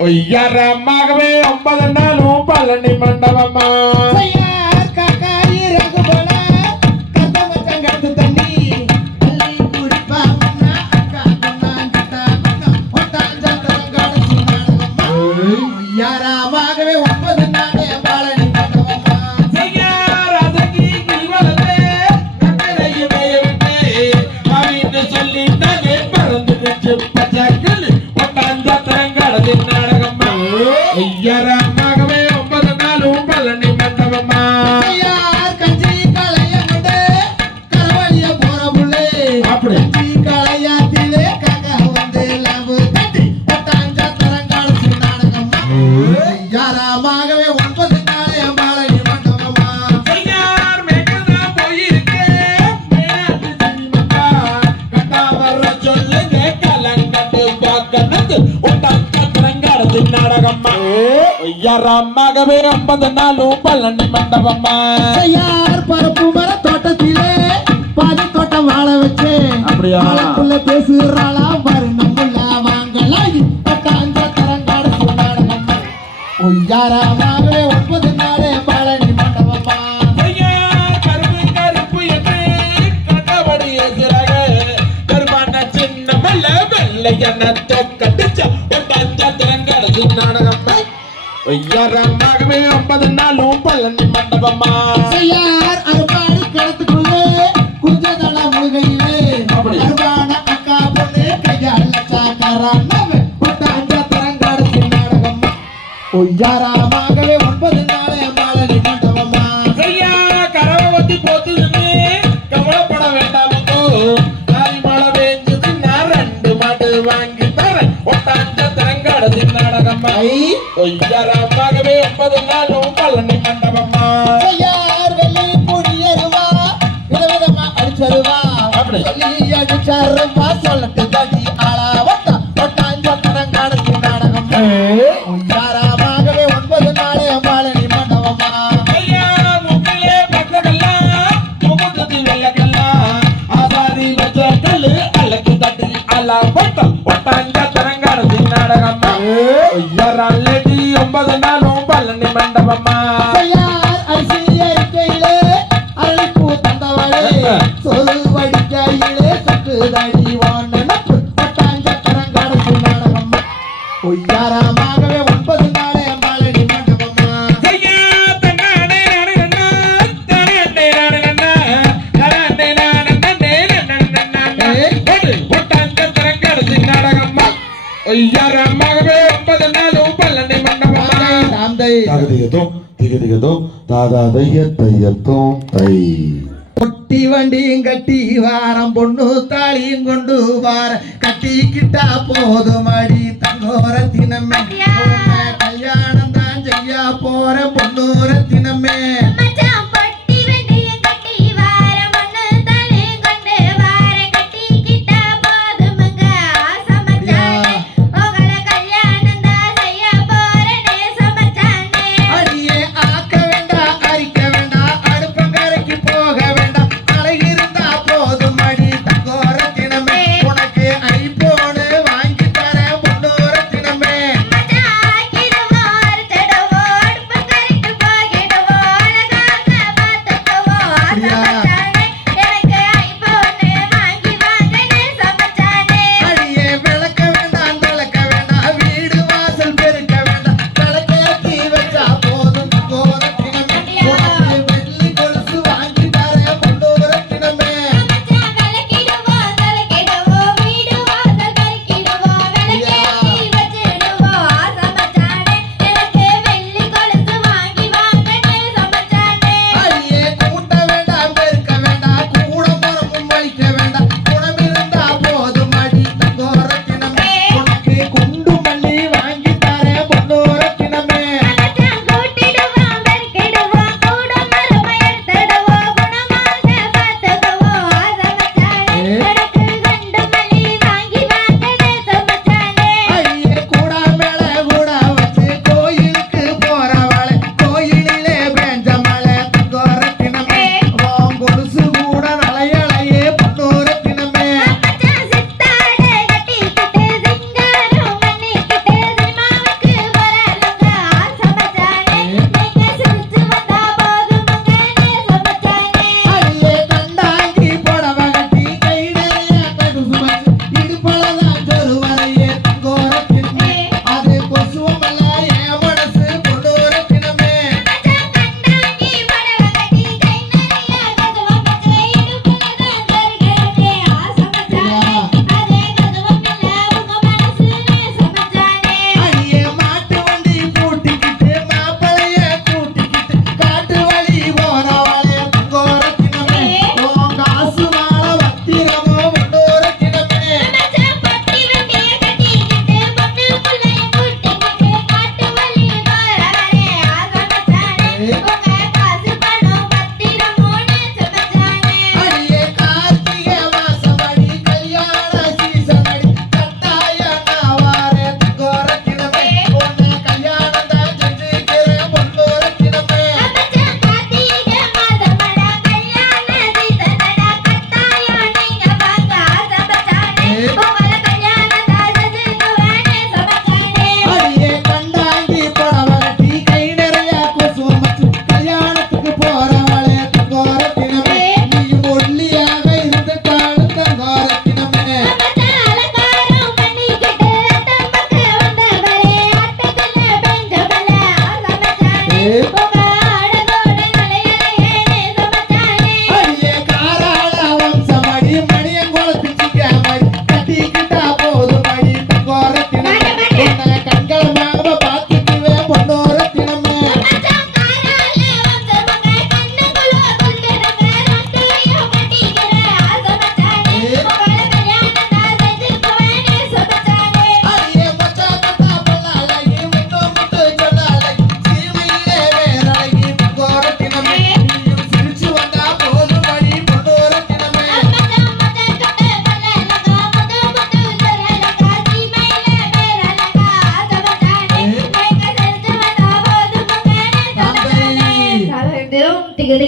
ஒய்யாரமாகவே 9 நாளும் பழனி மண்டபம்மா யாராமாகவே 9 நாளே பாலனி மண்டபம்மா ஐயராமாகவே 9 நாளும் பழனி மண்டபம்மா கஞ்சி களையமுண்டு கரவழிய போற புள்ளே அப்படி கஞ்சி களையாத்திலே கங்க வந்து லவு தட்டி ஒட்டாஞ்ச தரங்காட சின்னாடகம்மா யாராமாகவே 9 நாளே பாலனி மண்டபம்மா ஐயார் மேகதா போயிருக்கேன் மேலாட்டு சினிமக்கா கண்டா வர சொல்லுங்க கலங்கட்டு பாக்கனது ஒட்டாஞ்ச தரங்காட சின்னாடகம்மா ஐயராமாகவே 9 நாளும் பழனி மண்டபம்மா யார் பரப்பு மர தோட்டத்திலே பாதி தோட்டம் வாழ வச்சு அப்படியா? ஆளுக்குள்ள பேசுறாளா பாரு நம்மள வாங்கலாம் ஒட்டாஞ்ச தரங்காட சின்னாடகம்மா யாராமாகவே 9 நாளே பாலனி மண்டபம்மா ஐயார் கருப்பு கருப்பு என்று கண்டபடி எதிராக கருப்பான சின்னமல்ல வெள்ளையன தொக்கடிச்ச ஒட்டாஞ்ச தரங்காட சின்னாடகம்மா ஐயராமாகவே 9 நாளும் பழனி மண்டபம்மா யார் அறுபாடு கிடத்துக்குள்ளே குஞ்சதள முழுகையிலே அப்படி. அறுபான அக்கா பொண்ணு கையாள சாக்காரானவ ஒட்டாஞ்ச தரங்காட சின்னாடகம்மா யாராமாகவே 9 நாளே பாலனி மண்டபம்மா ஐயா கரவத்தி போத்துதுன்னு கவலைப்பட வேண்டாமோ தாரி மழை பெஞ்சது நான் 2 மாடு வாங்கி தரேன் ஒட்டாஞ்ச தரங்காட சின்னாடகம்மா ஐயராமாகவே 9 நாளும் பழனி மண்டபம்மா யார் வெள்ளி புடியருவா விதவிதமா அடிச்சருவா அப்படி. சொல்லி அடிச்சருவா சொல்லட்டு தடி ஆளா வட்டா ஒட்டாஞ்ச தரங்காட சின்னாடகம்மா யாராமாகவே 9 நாளே பாலனி மண்டபம்மா ஐயா முக்கிலே பக்கமெல்லாம் முகுந்ததி வெள்ளக்கெல்லாம் ஆசாரி வச்ச கல்லு அலக்கு தட்டி அலா வட்டம் ஒட்டாஞ்ச தரங்காட சின்னாடகம்மா ஐயராலடி 9 நாளும் பழனி மண்டபம்மா யார் அரிசி அறிக்கையிலே அரளிப்பூ தந்தவளே சொல் வடிக்கையிலே சத்து தடி வானப்பு ஒட்டாஞ்ச தரங்காட சின்னாடகம்மா யாராமாகவே 9 நாளே பாலனி மண்டபம்மா ஐயா தன்னானே நானே நன்னா தன்னானே நானே நன்னா தன்னானே நானே நன்னா ஒட்டாஞ்ச தரங்காட சின்னாடகம்மா ஐயராமாகவே 9 நாளும் பழனி மண்டபம்மா தாந்தை தகதிகதும் திகதிகதும் தாதா தைய தையத்தோம் தை பொட்டி வண்டியும் கட்டி வாரம் பொண்ணு தாலியும் கொண்டு வார கட்டிக்கிட்டா போதும் அடி தங்கோரத்தினமே கல்யாணம் தான் செய்ய போற பொண்ணூரத்தினமே மச்சான் பொட்டி வெண்டியும் கட்டி வார மண்ணு தலை கொண்டு வார கட்டிக்கிட்ட போதுமங்க ஆசமச்சானே உங்கள கல்யாணம் தான் செய்ய போறனே சமச்சானே அடியே ஆக்க வேண்டாம் அரிக்க வேண்டாம் அடுப்பங்கரைக்கு போக வேண்டாம் அழகிருந்தா போதும் அடி தங்கோரத்தினமே உனக்கு ஐபோனு வாங்கி தர பொண்ணூரத்தினமே மச்சான் ஆக்கிடுவோ அரைச்சிடுவோ அடுப்பு கறிக்கு போகிடுவோ அழகாக பார்த்துக்குவோ ஆசமச்சானே எனக்கு ஐபோனு வாங்கி வாங்கனே சமச்சானே அடியே விளக்க வேண்டாம் விளக்க வேண்டாம் வீடு வாசல் பெருக்க வேண்டாம் விளக்கேத்தி வச்சா போதும் கோரத்தினமே உனக்கு வெள்ளி கொலுசு வாங்கி தர பொண்ணூரத்தினமே மச்சான் விளக்கிடுவோ தலைக்கிடுவோ வீடு வாசல் கறிக்கிடுவோ விளக்கேத்தி வச்சிடுவோ ஆசமச்சானே எனக்கு வெள்ளி கொலுசு வாங்கி வாங்கனே சமச்சானே அடியே கூட்ட வேண்டாம் பெருக்க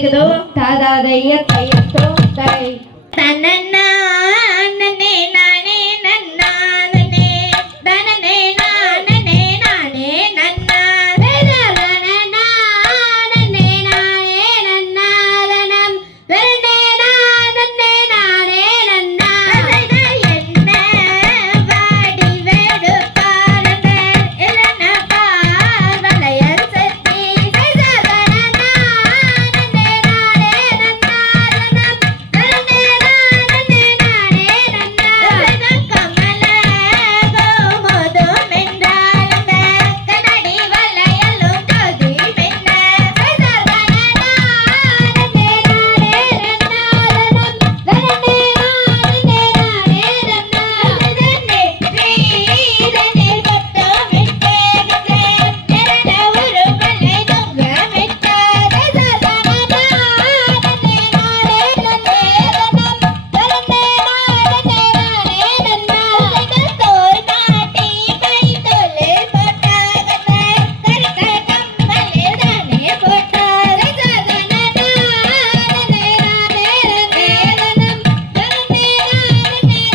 திகதோம் தாதாதைய தையத்தோம் தை தன்னன்னா நன்னே நானே நன்னா நன்னே தனனே நானே நானே நன்னா தனனா நன்னே நானே நன்னா தனம் தனனே நானே நானே நன்னா என்ன வாடி வேடு பாரந்த இளன பாவலையர் சக்தி தனனா நன்னே நானே நன்னா தனம் தனனே நானே நானே நன்னா கமல கோமோதம் என்றாலந்த கனடி வலையலும் ஜோதி மென்ன தனனா நன்னே நானே நன்னா தனம் தனனே நானே நானே நன்னா தனனே வீரனே கொத்தம் விட்டே நிரட ஒரு மலை தொங்க விட்ட தனனா நன்னே நானே நன்னே தனம் தனனே நானே நானே நன்னா தோல் நாட்டி கை தோலே போட்டாக கருத்த கம்மலில் தானே போட்டாக தனனா நன்னே நானே நன்னே தனம் தனனே நானே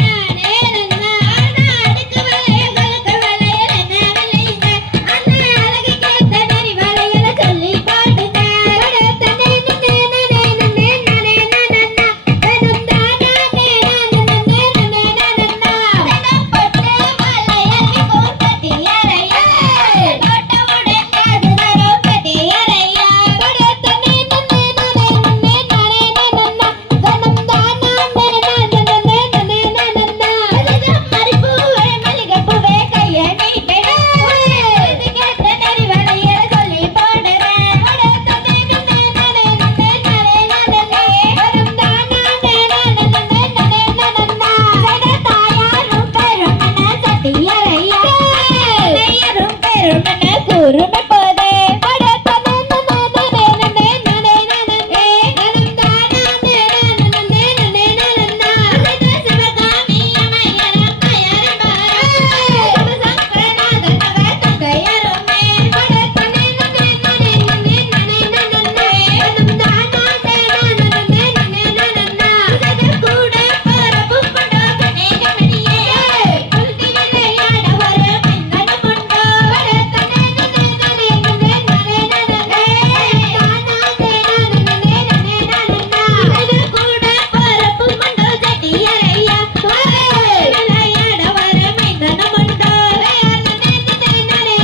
நானே நன்னா நாடுக்கு வளையங்களுக்கு வளையல் என்ன விளையுங்க அந்த அழகு கேட்ட நெறி வளையல சொல்லி பாடுங்க தனே நன்னே நானே நன்னே நானே நன்னா தனம் தானே நானே நன்னே நன்னே நன்னா தனம் பட்டு வளையல் கோட்டதி அறையா கோட்ட உடைக்காது தரோட்டதி அறையா தனே நன்னே நானே நன்னே நானே நன்னா தனம் தானே நானே நன்னே நன்னா மரிப்பூவே மல்லிகைப்பூவே கைய நீட்டடா இது கேட்ட நெறி வளையல் சொல்லி போடுறேன் தனே நன்னே நானே நன்னே நானே நன்னே தனம் தானே நானே நன்னே நன்னா தாயாரும் பெரும் என்ன சட்டியறையா நெய்யரும் பெரும் என்ன கூறுமை போதே தனே நன்னே நானே நன்னே தனம் தானே நானே நன்னே நன்னா சிவகாமி அம்மையர கயரமாரா சங்கரநாத நக தங்கையருமே தனே நன்னே நானே நன்னே நன்னா தனம் தானே நானே நன்னா கூட பரப்பு படோ கனேகமணியே குல்தி விளையாட வர பின்னன கொண்டோ தனே நன்னே நானே நன்னே தானாதே நானே நன்னா கூட பரப்பு மண்டோ ஜட்டியறையா விளையாட வர பின்னன கொண்டோ தனே நானே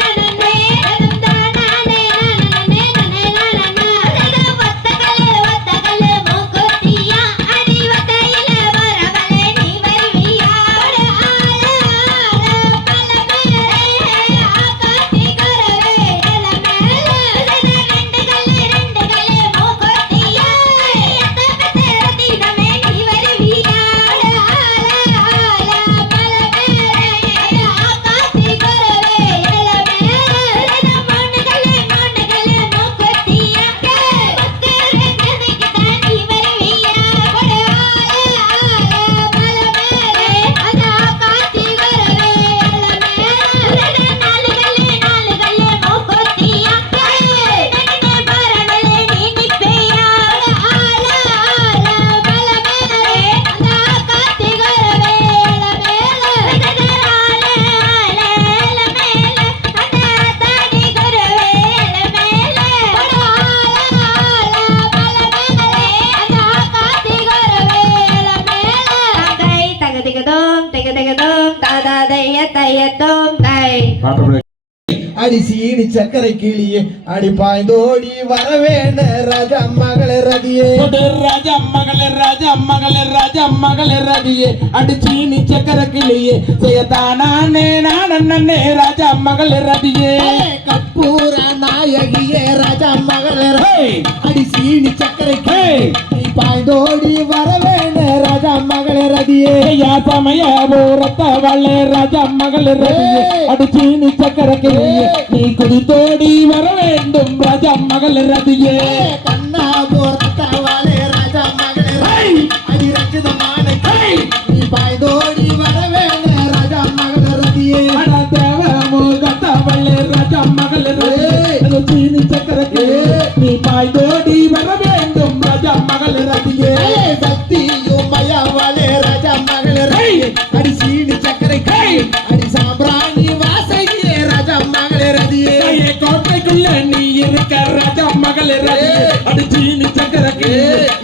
நன்னே தனம் தானே நானே நன்னா ஒத்தகலே மூக்குத்தியா அடி ஒத்தையில வரவலே நீ வருவியா ஆகாத்தி கரவே ரெண்டு கல்லே மூக்குத்தியா தினமே நீ வருவியா ஆகாத்தி கரவே மூணு கல்லே மூக்குத்தியா அடி சீனி சக்கரை கிளியே அடி பாய்ந்தோடி வரவேண்ட ராஜா மகள ரதியே ராஜா மகளே ரதியே அடிச்சீனி சக்கர கிளியே செய்யத்தானே நானே ராஜா மகளே ரதியே கற்பூர நாயகியே ராஜா மகள அடி சீனி சக்கரை கிளி பாய்ந்தோடி வரவேண்ட ராஜா மகள ரதியே யா சமய பூரத்தவளே ராஜா மகளே ரதியே அடிச்சீனி சக்கர கிளியே நீ குதித்தோடி வர வேண்டும் ராஜா மகளே ரதியே கண்ணா போர்த்தவளே ராஜா மகளே அடி ரஞ்சிதமான நீ பாய்ந்தோடி வரவேண்ட ராஜா மகள ரதியே தேவ மகளே ராஜா மகளே சீனி சக்கர நீ பாய்ந்தோடி ரதியே சக்தியும் மயவளே ராஜா மகளே ரதியே அடி சீனி சக்கரை கை அடி சாம்பிராணி வாசகியே ராஜா மகளே ரதியே கோட்டைக்குள்ள நீ இருக்க ராஜா மகளே ரதியே அடி சீனி சக்கரைக்கு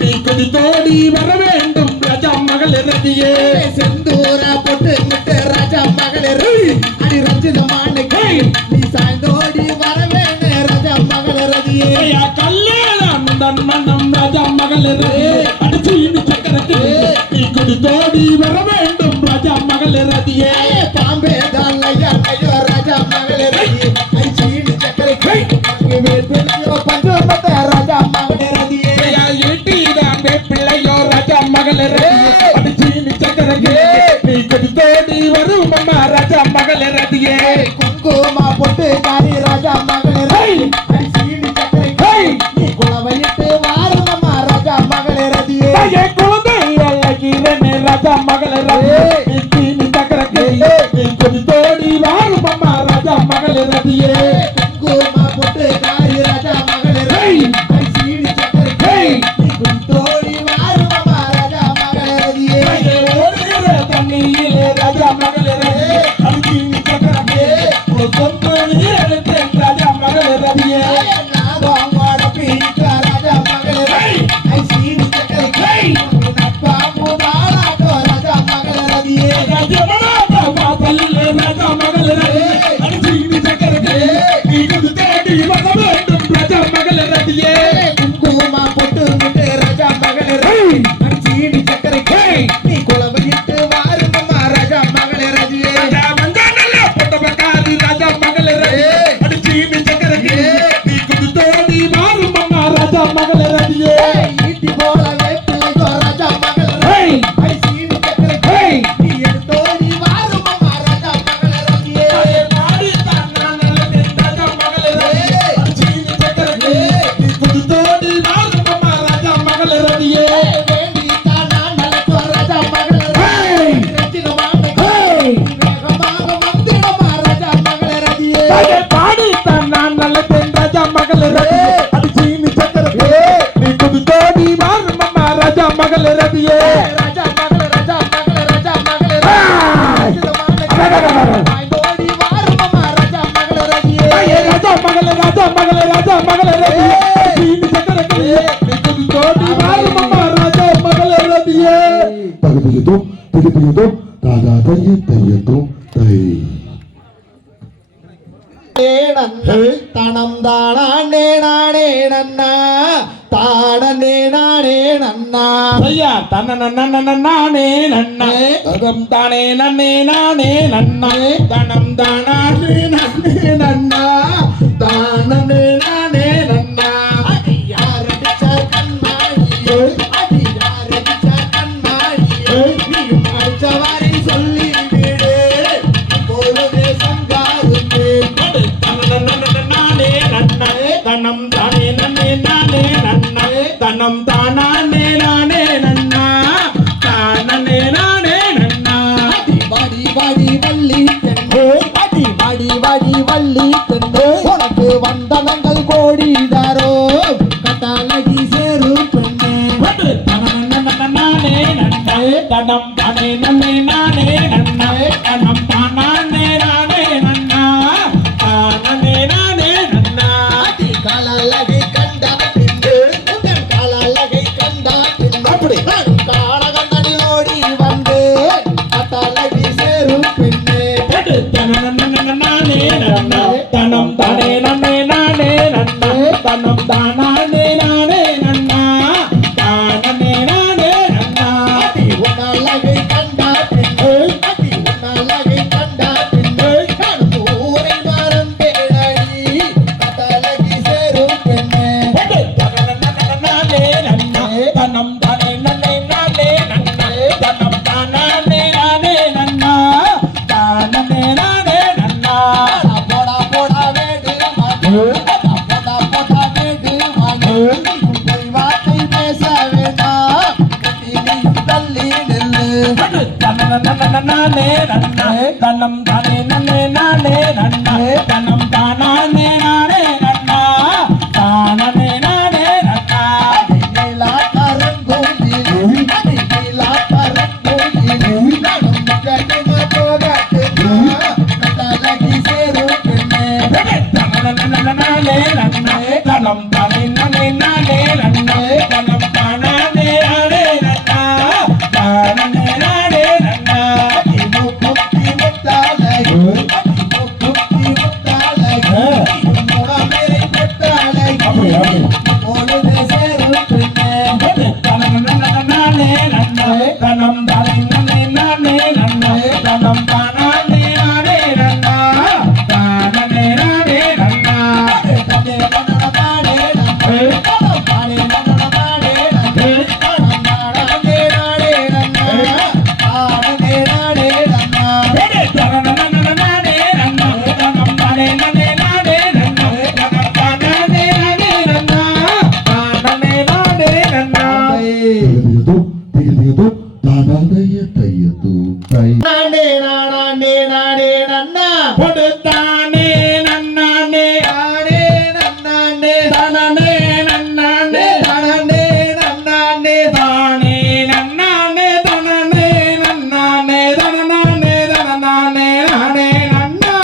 நீ கொடி தோடி வர வேண்டும் ராஜா மகளே ரதியே செந்தூர பொட்டு முட்டு ராஜா மகளே ரதி அடி ரஞ்சிதமான கை நீ சாய்ந்தோடி வர வேணே ராஜா மகளே ரதியே கல்யாணம் தன் மனம் ராஜா மகளே ரதியே அடி சீனி சக்கரைக்கு நீ கொடி தோடி வர வேண்டும் ராஜா மகளே ரதியே பாம்பே தான் ஐயா ஐயோ ராஜா மகளே ரதியே அடி சீனி சக்கரை கை வேப்பிலையோ பஞ்சமத்த ராஜா மகளே ரதியே ஈட்டிதான் வேப்பிள்ளையோ ராஜா மகளே ரதியே அடி சீனி சக்கரைக்கு நீ கொடி தோடி வரும் அம்மா ராஜா மகளே ரதியே குங்குமா பொட்டு காரி ராஜா மகளே ரதி அடி சீனி சக்கரை கை நீ குளவையிட்டு வாருமம்மா ராஜா மகளே ரதியே குழந்தை அழகிரனே ராஜா மகளே ரதியே நீ சீனி சக்கரைக்கு நீ கொடி தோடி வரும் அம்மா ராஜா மகளே ரதியே குங்குமா பொட்டு காரி ராஜா மகளே ரதி அடி சீனி சக்கரை கை நீ குளித்தோடி வாருமம்மா ராஜா மகளே ரதியே ஓடுகிற தண்ணியிலே ராஜா மகளே ரதியே அடி சீனி சக்கரைக்கு ஒரு சொந்த நீரழுத்தேன் ராஜா மகளே ரதியே நாகோட பீக்க ராஜா மகளே ரதி அடி சீனி சக்கரை கை நப்பா முதாளாட்டோ ராஜா மகளே ரதியே ராஜமனாத வாசலிலே ராஜா மகளே ரதியே அடி சீனி சக்கரைக்கு நீ கொடி தோடி வர வேண்டும் ராஜா மகளே ரதியே குங்குமா பொட்டு முட்டு ராஜா மகளே ரதி அடி சீனி சக்கரை கை நீ குளவையிட்டு வாருமம்மா ராஜா மகளே ரதியே ராஜா மஞ்சானல்ல பொட்டபக்காரி ராஜா மகளே ரதியே அடி சீனி சக்கரைக்கு நீ கொடி தோடி வரும் அம்மா ராஜா மகளே ரதியே ஈட்டி போல வேப்பிலையோ ராஜா மகளே ரதி அடி சீனி சக்கரை கை நீ எடுத்தோடி வாருமம்மா ராஜா மகளே ரதியே மாடி தான் நான் நல்லதேன் ராஜா மகளே ரதியே அடி சீனி சக்கரைக்கு நீ கொடி தோடி வரும் அம்மா ராஜா மகளே ரதியே வேண்டி தானா நல்லதோ ராஜா மகளே ரதி ரஞ்சிதமான கை வேகமாக வந்திடமா ராஜா மகளே ரதியே பாடி தான் நான் நல்லதேன் ராஜா மகளே ரதியே அடி சீனி சக்கரைக்கு நீ கொடி தோடி வரும் அம்மா ராஜா மகளே ரதியே ராஜா மகளே ராஜா மகளே ராஜா மகளே ரஞ்சிதமான கை தோடி வாருமம்மா ராஜா மகளே ரதியே ராஜா மகளே ராஜா மகளே ராஜா மகளே ரதியே சீனி சக்கரைக்கு நீ கொடி தோடி வரும் அம்மா ராஜா மகளே ரதியே தகுதியதும் திகுதியதும் தாதா தைய தையத்தும் தை தனம் தானே நானே நன்னா தானே நானே நன்னா ஐயா தன நானே நன்னா தகம் தானே நன்னே நானே நன்னா தனம் தானே நன்னே நன்னா தானே நானே நன்னா யாரடிச்ச கண்மாடியே அடி யாரடிச்ச கண்மாடியே நீயும் அடிச்சவாரி சொல்லி விடு போலவே சங்காருமே நானே நன்னா தனம் தானே நன்னே நானே நன்னா தனம் தானே நானே நன்னா தானே நானே நன்னா வாடி வாடி வள்ளி தென்று அடி வாடி வாடி வள்ளி தென்று உனக்கு வந்தனங்கள் கோடிதாரோ கட்டாலகி சேரு பெண்ணே நானே நன்னா தனம் தானே நன்னே நானே நன்னா தனம் தானே நானே நன்னா தானே நானே நன்னா அடி காலலகை கண்டா பின்பு உங்கள் காலலகை கண்டா பின்பு அப்படி காலகண்டனில் ஓடி வந்து கட்டாலகி சேரு பெண்ணே நானே நன்னா தனம் தானே நன்னே நானே நன்னா தனம் தானே நானே நன்னா தானே நானே நன்னா அடி உன்னழகை கண்டா பின்பு அடி உன்னழகை கண்டா பின்பு ஊரை மறந்தேனடி கட்டாலகி சேரு பெண்ணே நானே நன்னா தனம் தானே நன்னே நானே நன்னா தனம் தானே நானே நன்னா தானே நானே நன்னா போடா போடா வேடு மாடு போடா போடா வேடு மாடு பொய் வார்த்தை பேச வேண்டாம் கட்டிலையும் தள்ளி நில்லு நானே நன்னா தனம் தானே நன்னே நானே நன்னா தனம் தானே நானே நன்னா தானே நானே நன்னா நிலா கரங்கும் நன்னா தனம் தானே நன்னே நானே நன்னா தனம் தானே நானே நன்னா தானே நானே நன்னா தனே நன்னா பாடே நன்னா பாடே நன்னா பாடே நன்னா தானே நானே நன்னா தானே நானே நன்னா ஏடே தானே நானே நன்னா தனம் தானே நன்னே நானே நன்னா தனம் தானே நானே நன்னா தானே நானே நன்னா திகதிகதோ தாதாதைய தையத்தோம் தை நானே நானே நானே நன்னா கொடுத்தானே நன்னானே நானே நன்னானே தானே நன்னானே நானே நன்னானே தானே நன்னானே தானே நன்னானே தானே தானே நானே நன்னா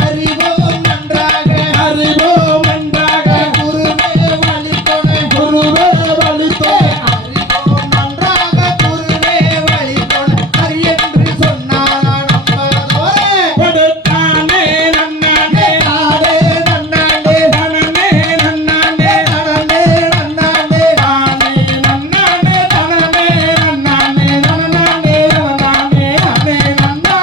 அறிவோம் நன்றாக அறிவோம் நன்றாக குருவே வழித்தோனை குருவே வழித்தோ அறிவோம் நன்றாக குருவே வழித்தோனை அரியென்று சொன்னான் நம்பதோரே கொடுத்தானே நன்னானே நானே நன்னானே தானே நன்னானே நானே நன்னானே தானே நன்னானே தானே நன்னானே தானே தானே நன்னா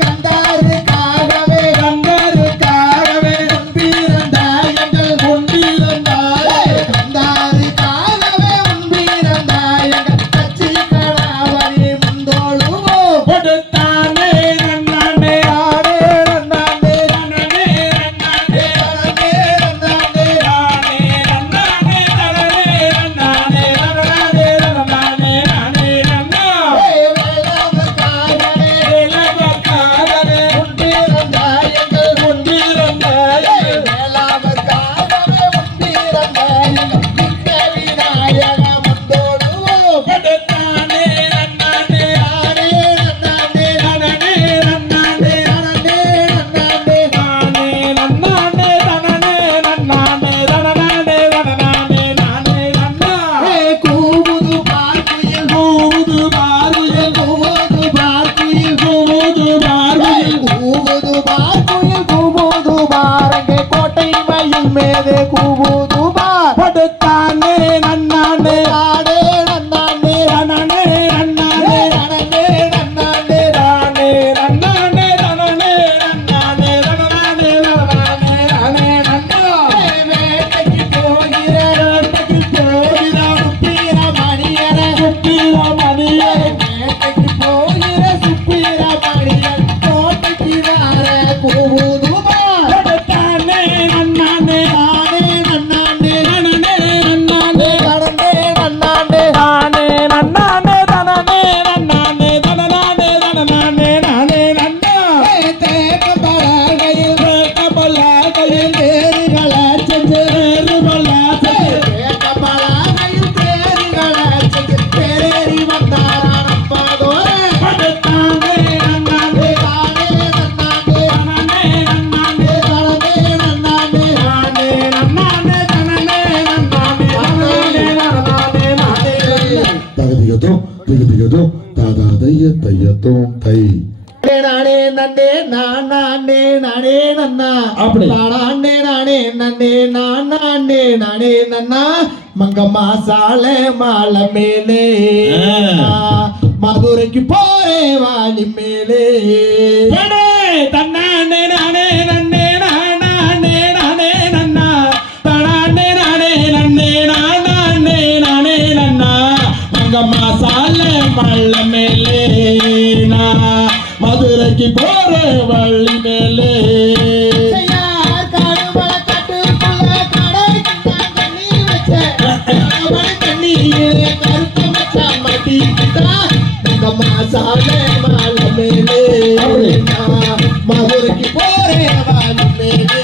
கண்டாருக்காகவே கண்டருக்காகவே பிறந்தாய் எங்கள் கொண்டிருந்தாய் கண்டாருக்காகவே பிறந்தாய் எங்கள் கட்சி கடாவரி முந்தோழுவோ கொடுத்தானே நன்னானே நானே நன்னானே தானே நன்னானே நானே நன்னானே தானே நன்னானே தானே நன்னானே தானே நானே நன்னா வேளாண்மைக்காகவே இலவக்காகவே பிறந்தாய் எங்கள் கொண்டிருந்தாய் வேளாண்மைக்காகவே பிறந்தாய் எங்கள் விக்க விநாயக முந்தோழுவோ கொடுத்தானே நன்னானே நானே நன்னானே தானே நன்னானே நானே நன்னானே தானே நன்னானே தானே நன்னானே தானே நானே நன்னா கூவுது பார்க்குயில் கூவுது பார்வையில் கூவுது பார்க்குயில் கூவுது பார்வையில் கூவுது பார்க்குயில் கூவுது பாரங்கே கோட்டை மயில் மேலே கூவுது பார் கொடுத்தானே நன்னானே நானே நன்னானே தானே நன்னானே நானே நன்னானே தானே நன்னானே தானே நன்னானே நானே நன்னா வேட்டைக்கு போகிற வேட்டைக்கு போகிறார் சுப்பீர மணியன சுப்பிரமணியே வேட்டைக்கு போகிற சுப்பீர மணியன் கோட்டைக்கு வார கூவுது பார் கொடுத்தானே நன்னானே நானே நன்னானே தானே நன்னானே கடந்தே நன்னானே தானே நன்னானே தானே நன்னானே தானே நானே நன்னா தேக்க பலகையில் வேட்டபல்லாகையில் தேரிகள சென்று வேறுபல்லாசையில் தேக்க பலகையில் தேரிகள சென்று பேரேறி வந்தாராம் பாதோரே கொடுத்தானே நன்னானே தானே நன்னானே தானே நன்னானே கடந்தே நன்னானே தானே நன்னானே தானே நானே தகதிகதோ திகதிகதோ தாதாதைய தையத்தோம் தை நானே நன்னே நானே நானே நன்னா அப்படி. நானே நானே நன்னே நானே நானே நன்னா மங்கம்மா சாலை மாலை மேலே மதுரைக்கு போறே வாலி மேலே படே தன்னானே நானே நன்னே நானே நானே நன்னா தனானே நானே நன்னே நானே நன்னா மங்கம்மா சாலை மல்ல மேலே மதுரைக்கு போற வள்ளி மேலே செய்யார் காடுமலை காட்டுக்குள்ள கடைக்கு தான் தண்ணி வச்சேன். கடைமலை தண்ணியிலே கருப்பு மச்சான் மாட்டிக்கிட்டான். மங்கம்மா சாலை மாலை மேலே அப்படி. மதுரைக்கு போறேன் வாலி மேலே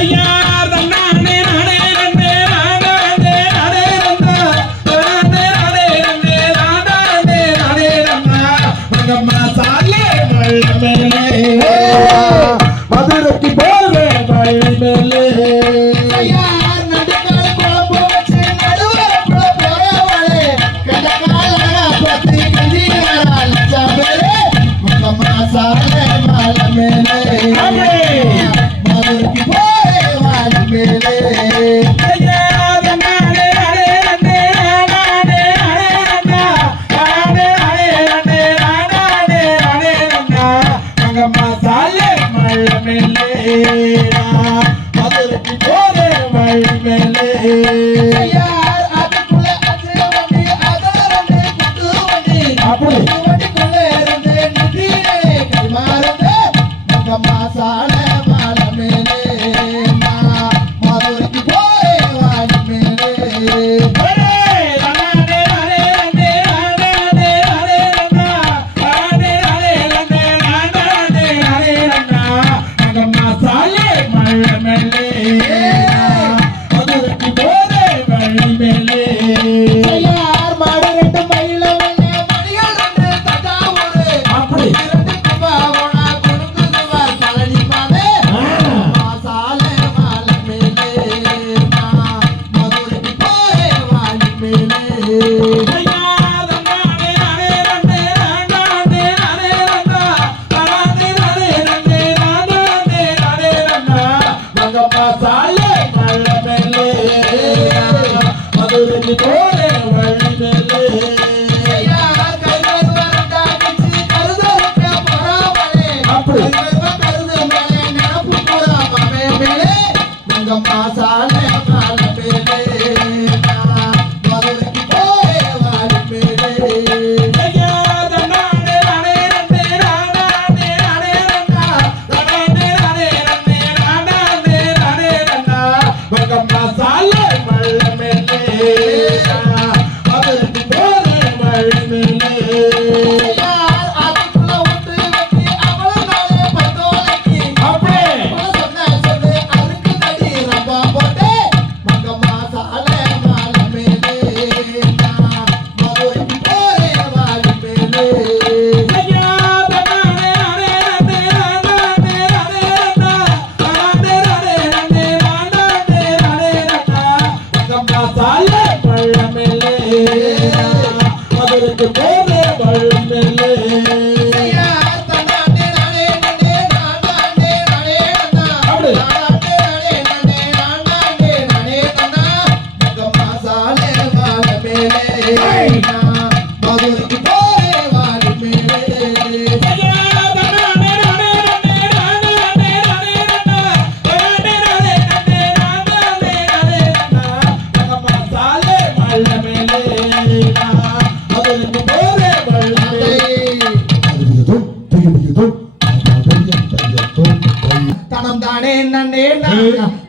ஐயார் தன்னானே நானே நன்னே நானே நன்னா நானே நன்னா மங்கம்மா சாலை மல்ல மேலே மதுரைக்கு போற வள்ளி மேலே ஐயார் நடுக்கால் குழம்பு வச்சு நடுவரப்புல போறவளே. கதக்கால பத்தி கதியால் சபரே. மங்கம்மா சாலை மாலை மேலே அப்படி.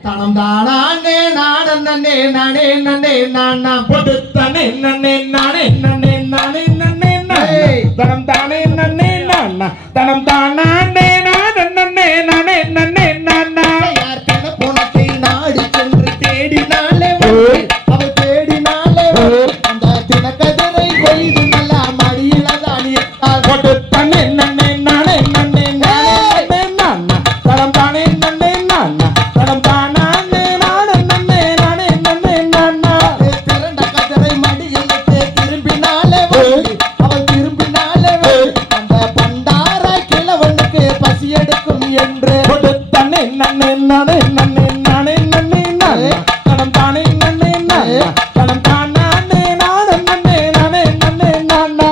தனம் தானே நானே நானே நன்னே நானா போட்டு தானே நன்னே நானே நன்னே நானே நன்னே தனம் தானே நன்னே நானா தனம் தானே நானே நன்னே நானே நன்னே நானா யார் கண போனத்தை நாடி சென்று தேடினாலே அவள் தேடினாலே அந்த தினக்கதிரை கொய்து நல்லா மடியில தானே போட்டு தானே நன்னே நானே நன்னே நானே நானா தனம் தானே நன்னே நானா தனம் தானே நானே நன்னே நானே நன்னே நானா திரண்ட கதிரை மடியில் திரும்பினாலே அவள் திரும்பினாலே அந்த பண்டார கிழவனுக்கு பசி எடுக்கும் என்று போட்டு தானே நன்னே நானே நன்னே நானே நன்னே நானா தனம் தானே நன்னே நானா தனம் தானே நானே நன்னே நானே நன்னே நானா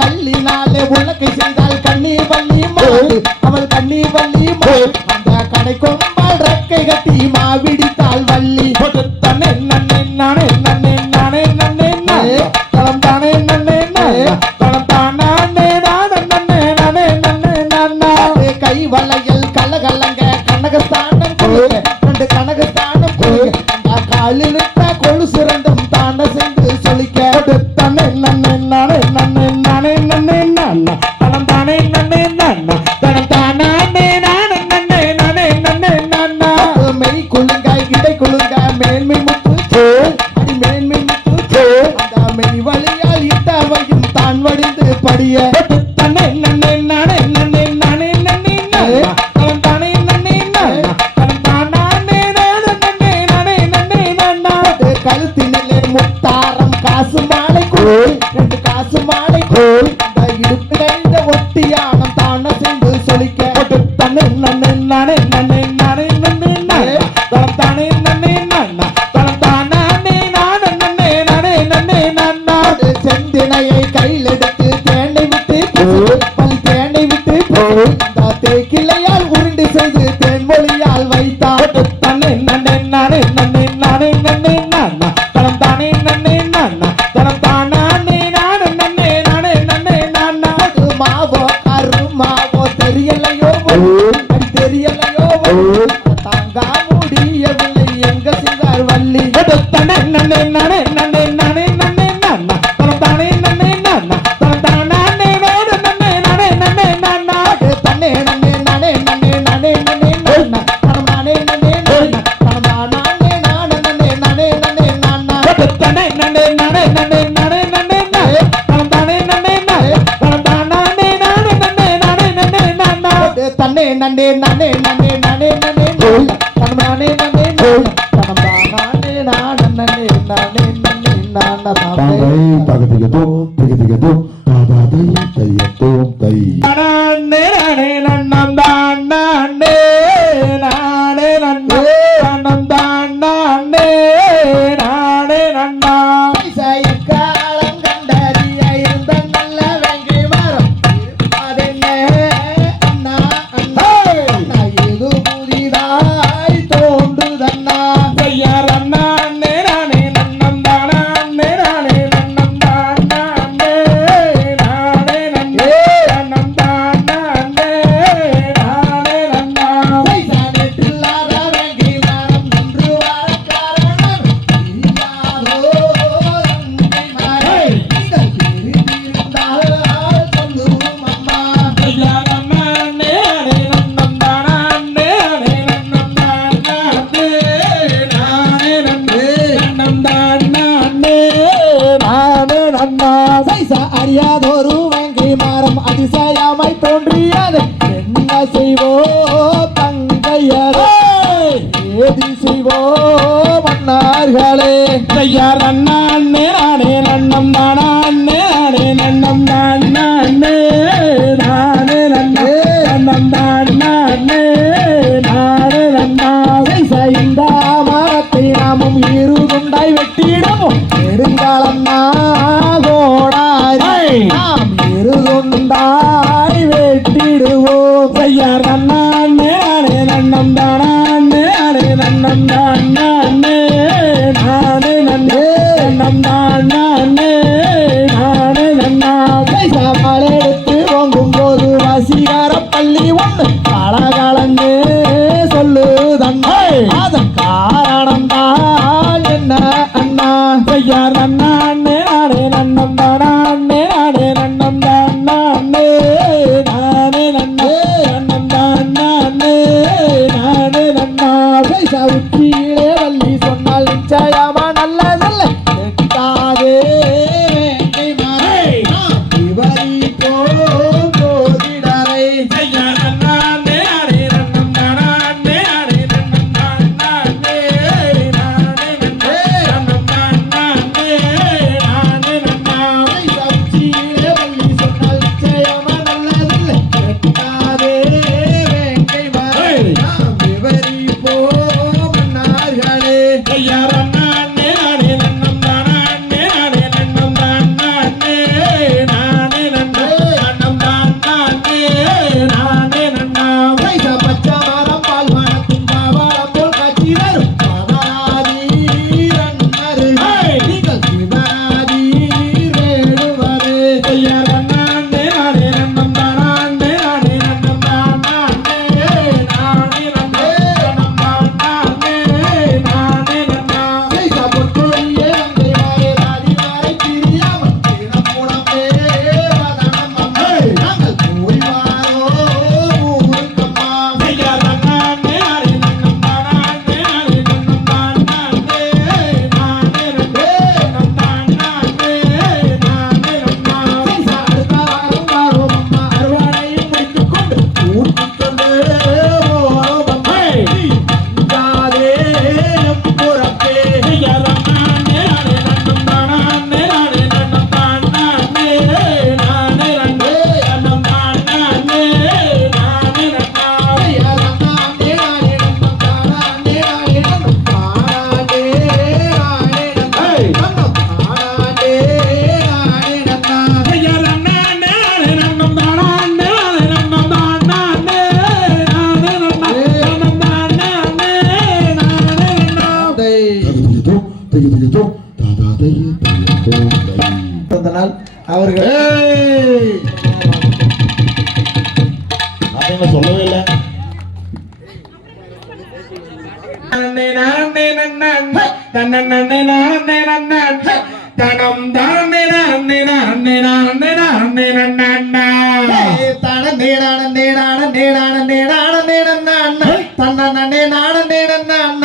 கல்லினாலே உலகை செய்தால் கண்ணி வள்ளி மாடு அவள் கண்ணி வள்ளி மாடு அந்த கடை கொம்பால் ரெக்கை கட்டி மாவிடித்தாள் வள்ளி போட்டு தானே நன்னே நானே நன்னே நானே நன்னே நானா தனம் தானே நன்னே நானா தனம் தானே நானே நன்னே நானே நன்னே நானா கை வளையல் கலகலங்க கனகஸ்தானம் கொடுங்க ரெண்டு கனகஸ்தானம் கொடுங்க அந்த காலில் இருக்க கொலுசு ரெண்டும் தான சென்று சொல்லிக்க போட்டு தானே நன்னே நானே நன்னே நானே நன்னே நானா தனம் தானே நன்னே நானா தனம் தானே நானே நன்னே நானே நன்னே நானா மெய் குலுங்க இடை குலுங்க மேன்மை முத்து அடி மேன்மை முத்து அந்த மெய் வழியால் இட்டவையும் தான் வடிந்து படிய போட்டு தானே நன்னே நானே நன்னே நானே நன்னே நானா தனம் தானே நன்னே நானா தனம் தானே நானே நன்னே நானே நன்னே நானா கழுத்தினிலே முத்தாரம் காசு மாலை கோல் ரெண்டு காசு மாலை கோல் அந்த இடுப்பு நிறைந்த ஒட்டியானம் தான சென்று சொல்லிக்க போட்டு தானே நன்னே நானே நன்னே நானே நன்னே நானா தனம் தானே நன்னே நானா தனம் தானே நானே நன்னே நானே நன்னே நானா செந்தினையை கையில் எடுத்து தேனை விட்டு பல் தேனை விட்டு இந்த தேக்கிளையால் உருண்டு செய்து தேன்மொழியால் வைத்தார் போட்டு தானே நன்னே நானே நன்னே நானே நன்னே நானா தனம் தானே நன்னே நானா தனம் தானே நானே நன்னே நானே நன்னே நானா மாவோ கரு மாவோ தெரியலையோ அது தெரியலையோ தாங்க முடியவில்லை எங்க சிங்கார் வள்ளி போட்டு தானே நன்னே நானே நன்னே நானே நன்னே நானா தனம் தானே நன்னே நானா தனம் தானே நானே நன்னே நானே நன்னே நானா தன்னே நன்னே நானே நன்னே நானே நன்னே நானா தனம் நானே நன்னே நானா தனம் நானே நானே நன்னே நானே நன்னே நானா போட்டு தானே நன்னே நானே நன்னே நானே நன்னே நானா தனம் தானே நன்னே நானா தனம் தானே நானே நன்னே நானே நன்னே நானா தன்னே நன்னே நானே நன்னே நானே நன்னே நானா தனம் நானே நன்னே நானா தனம் நானே நானே நன்னே நானே நன்னே நானா தாங்கள் தகதிகதோம் திகதிகதோம் தாதா தைய தையத்தோம் தை நானே நானே நன்னம் தான் நானே நானே நன்னா நன்னம் தான் நானே நானே நன்னா காலம் கண்டறிய இருந்த நல்ல வெங்கை மரம் அதென்ன அண்ணா அண்ணா அண்ணா இது புதிதாய் தோன்றுதண்ணா ஐயார் அண்ணா அண்ணே நானே நன்னம் தான் நானே நானே நன்னம் தான் நானே நானே நன்னே நன்னம் தான் நானே நானே நன்னா நேற்றில்லாத வெங்கை மரம் நின்று வர காரணம் தெரியாதோ தங்கை மரம் நீங்கள் தெரிந்திருந்தால் சொல்லுவோம் அம்மா ஐயார் அண்ணா அண்ணே நானே நன்னம் தான் நானே நானே நன்னம் தான் நானே நானே நன்னே நன்னம் தான் நானே நானே நன்னா சைசா அறியாதொரு வெங்கை மரம் அதிசயமாய் தோன்றியது என்ன செய்வோ தங்கையரே ஏதி செய்வோ மன்னார்களே ஐயார் அண்ணா அண்ணே நானே நன்னம் தான் நானே நானே நன்னம் தான் நானே நானே நன்னே நன்னம் தான் நானே நானே நன்னா சைசா இந்த மரத்தை நாமும் இருதுண்டாய் வெட்டிடவும் நெடுங்காலம் கோடாரி நாம் இருதுண்டாய் வெட்டிடுவோம் ஐயார் அண்ணா அண்ணே நானே நன்னம் தான் நானே நானே நன்னம் தான் நானே நானே நன்னே நன்னம் தான் நானே நானே நன்னா சைசா மலையெடுத்து வாங்கும் போது வசீகர பள்ளி ஒன்று கலகலன்னு சொல்லுதண்ணா அதன் காரணம் தான் என்ன அண்ணா ஐயார் அண்ணா அண்ணே நானே நன்னம் தான் நானே நானே நன்னம் தான் நானே நானே நன்னே நன்னம் தான் நானே நானே நன்னா சைசா உச்சியிலே வள்ளி சொன்னால் நிச்சயமா நல்லதல்ல எட்டாதே வேங்கை மரம் நாம் விவரிப்போம் ஜோதிடரை ஐயார் அண்ணா அண்ணே நானே நன்னம் தான் நானே நானே நன்னம் தான் நானே நானே நன்னே நன்னம் தான் நானே நானே நன்னா சைசா உச்சியிலே வள்ளி சொன்னால் நிச்சயமா நல்லதல்ல எட்டாதே வேங்கை மரம் நாம் விவரிப்போம் மன்னார்களே ஐயார் அண்ணா அண்ணே நானே நன்னம் தான் நானே நானே நன்னம் தான் நானே நானே நன்னே நன்னம் தான் நானே நானே நன்னா சைசா பச்சை மரம் பால் மணக்கும் காவலம் போல் காட்சி வரும் பவனாதீரன் அருகே நீங்கள் சிவனாதீர் வேடுவரே ஐயார் அண்ணா அண்ணே நானே நன்னம் தான் நானே நானே நன்னம் தான் நானே நானே நன்னே நன்னம் தான் நானே நானே நன்னா சைசா பொற்கொழியே அங்கே வாயராதி வரை பிரியாமல் தினம் உடம்பே வதனம் அம்மா நாங்கள் போய் வாரோ ஊருக்கம்மா ஐயார் அண்ணா அண்ணே நானே நன்னம் தான் நானே நானே நன்னம் தான் நானே நானே நன்னே நன்னம் தான் நானே நானே நன்னா சைசா அடுத்த வாரம் வாரோம் அம்மா அறுவடையும் முடித்துக் கொண்டு ஊட்டிக் கொண்டு போறோம் அம்மா அஞ்சாதே புறப்பே ஐயார் அண்ணா அண்ணே நானே நன்னம் தான் நானே நானே நன்னம் தான் நானே நானே நன்னே நன்னம் தான் நானே நானே நன்னா ஐயார் அண்ணா அண்ணே நானே நன்னம் தான் நானே நானே நன்னம் தான் நானே நானே நன்னா நன்னம் தான் நானே நானே நன்னா தகதிகதோம் திகதிகதோம் தாதா தைய தையத்தோம் தை அவர்கள் நான் சொல்லவே இல்லை நானே நானே நன்னா தன்ன நானே நானே நன்னா தனம் தானே நானே நானே நானே நானே நன்னா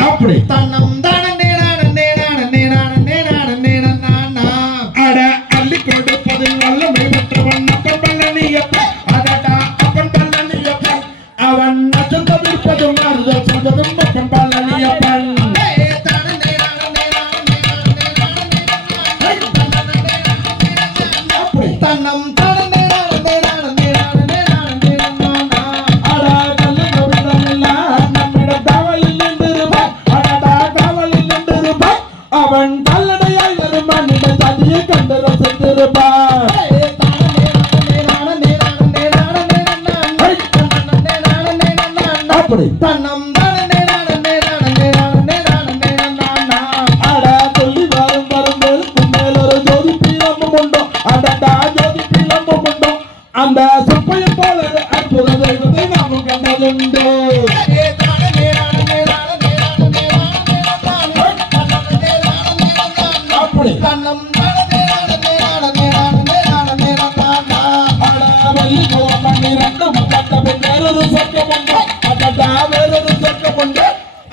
அப்படி அட அள்ளி கொடுப்பதில் வல்லமை பெற்றவன் அப்பன் பழனியப்பன் அதடா அப்பன் பழனியப்பன் அவன் அச்சம் தவிர்ப்பதும் அறுதல் செய்வதும் அப்பன் பழனியப்பன் தன்னம் தானே நானே நானே நானே நானே நானா அடா கல்ல கவிதமெல்லாம் நம்மிடம் காவலில் நின்றிருப்பான். அடடா காவலில் நின்றிருப்பான். அவன் கல்லடையாய் வரும் மனித சதியை கண்டு ரசித்திருப்பான். அப்படி தன்னம் அடா சொல்லி வரும் வரும்போது முன்னேல் ஒரு ஜோதி பீலமும் உண்டோ. அடடா ஜோதி பீலமும் உண்டோ. அந்த சுப்பையை போல ஒரு அற்புத தெய்வத்தை நாமும் கண்டதுண்டோ. அப்படி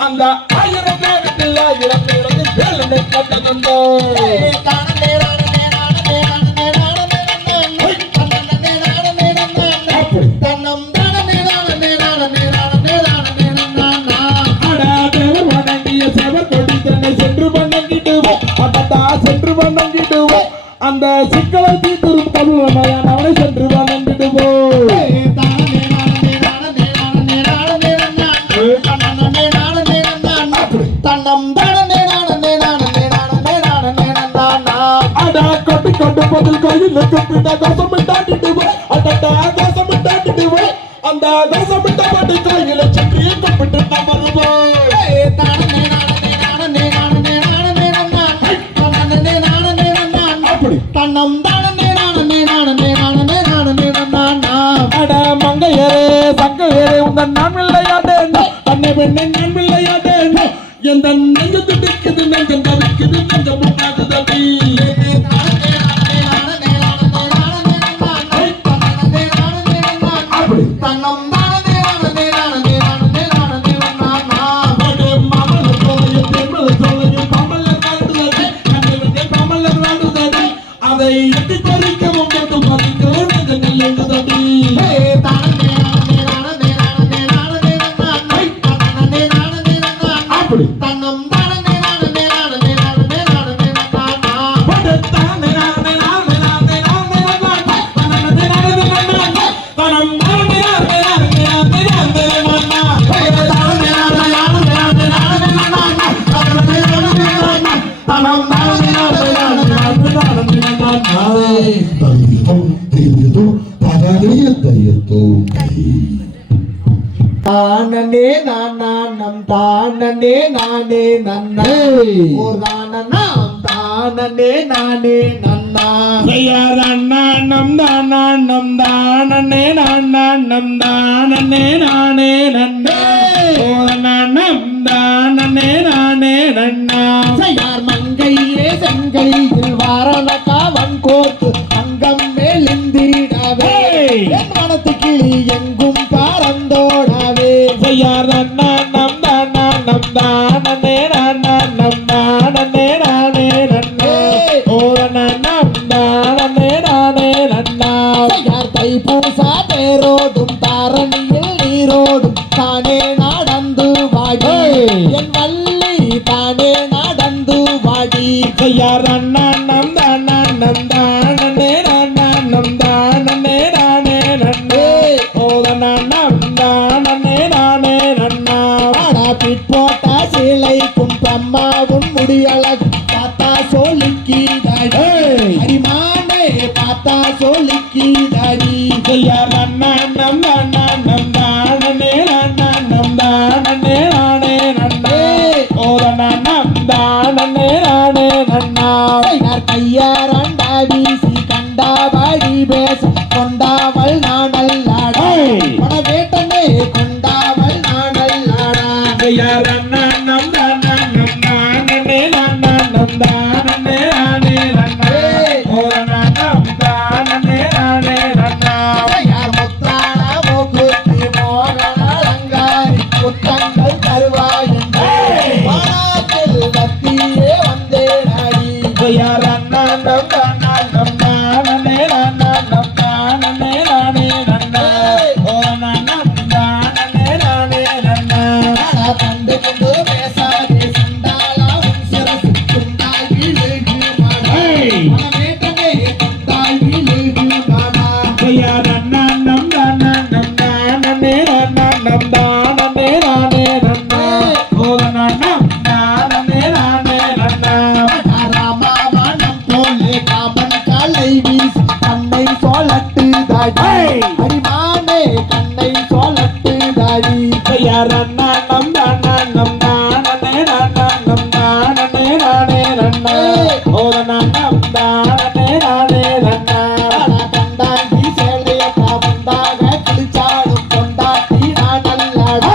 அந்த 1000 பேருக்குள்ள 1000 பேருக்கு வேலனை கட்டதுண்டோ. அடா தேவர் வணங்கிய சேவர் கொடி தன்னை சென்று வணங்கிடுவோம். அடடா சென்று வணங்கிடுவோம். அந்த சிக்கலை தீர்த்திரும் தமிழமையான அவனை சென்று வணங்கிடுவோம். அடா கொட்டி கொண்டு பதில் கையில் கூப்பிட்ட கோசமிட்டாடிடுவோம். அடடா கோசமிட்டாடிடுவோம். அந்த கோசமிட்ட பாட்டு கையில் சென்றியை கூப்பிட்டு நாம் வருவோம். அப்படி தன்னம் தானே நானே நானே நானே நானே அடா மங்கையரே சங்கையரே உந்தன் நான் விளையாடேன். தன்னை பெண்ணை நான் விளையாடேன். எந்த நெஞ்சு துடிக்குது நெஞ்சம் தவிக்குது நெஞ்சம் முன்னாகுதடி. அப்படி தன்னம் தானே நானே நானே நானே நானே அடே மாமலர் சோலையில் தென்மலர் சோலையில் பாமலர் வாழ்ந்தது. கண்ணில் பாமலர் வாழ்ந்தது. அதை எட்டி பறிக்கவும் எட்டு பறிக்கவும் நெஞ்சங்கள் எழுந்தடி. அப்படி தன்னம் தானே நானே நானே நானே தானே நானம் தானே நானே நன்னா ஓர் தானம் தானே நானே நன்னா நம் தானே நானே நன்னே நம் தானே நன்னா யார் மங்கையே செங்கையில் வாரணக்காவன் கோர்த்து அங்கம் மேலிந்திடவே என் மனத்து கிளி எங்கும் பறந்தோடவே யார் நம் தானே நானே நன்னே நம் தானே நன்னா யார் தைப்பூசா தேரோடும் தாரணியில் நீரோடும் தானே நடந்து வாடி என் வள்ளி தானே நடந்து வாடி யார் நம் தானே நானே நன்னே நம் தானே நன்னா பிற்போட்ட சிலைக்கும் பிரம்மாவும் முடியழகும் பார்த்தா சொல்லிக்கிதாடி அடிமானே பார்த்தா சொல்லிக்கிதாடி யார் நம் தானே நானே நன்னே நம் தானே நன்னா யார் கையாரண்டா வீசி கண்டாபடி பேச கொண்டாவள் நாடல்லாடா வேட்டனே கொண்டாவள் நாடல்லாடா யார் நம் தானே நானே நன்னே நம் தானே நன்னா யார் தாடி அடிமானே கண்ணை சொல்லட்டு தாடி நம் தானம் தானே நம் தானே நானே நன்னா ஓத நம் தானே நானே நன்னா கண்டாங்கி சேலைய காவந்தாக கிழிச்சாடும் கொண்டாட்டி நான் நல்லாடா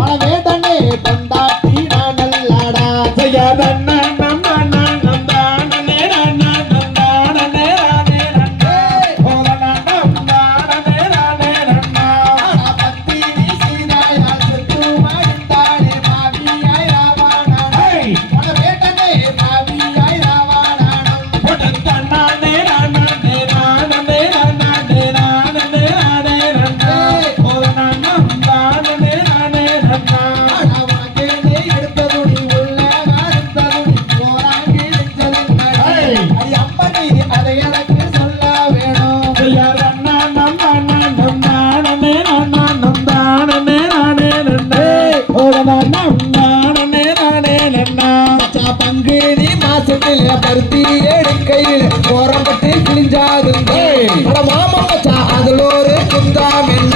மனவேதனே கொண்டாட்டி நான் நல்லாடா பத்தினி சீதாயா செத்து மடிந்தாளே மாவியாய் ராவணானம் மனவேதனே மாவியாய் ராவணானம் உனக்கேனே எடுத்ததுடி உள்ள மறுத்ததுடி போராங்கி நெஞ்சலில் அடி அம்மனி அதை எனக்கு சொல்ல வேணும் பங்குனி மாசத்துல பருத்தி எடுக்கையில் போறப்பட்டு கிழிஞ்சாதுங்க மாமா மச்சா அதுல ஒரு குந்தாம் என்ன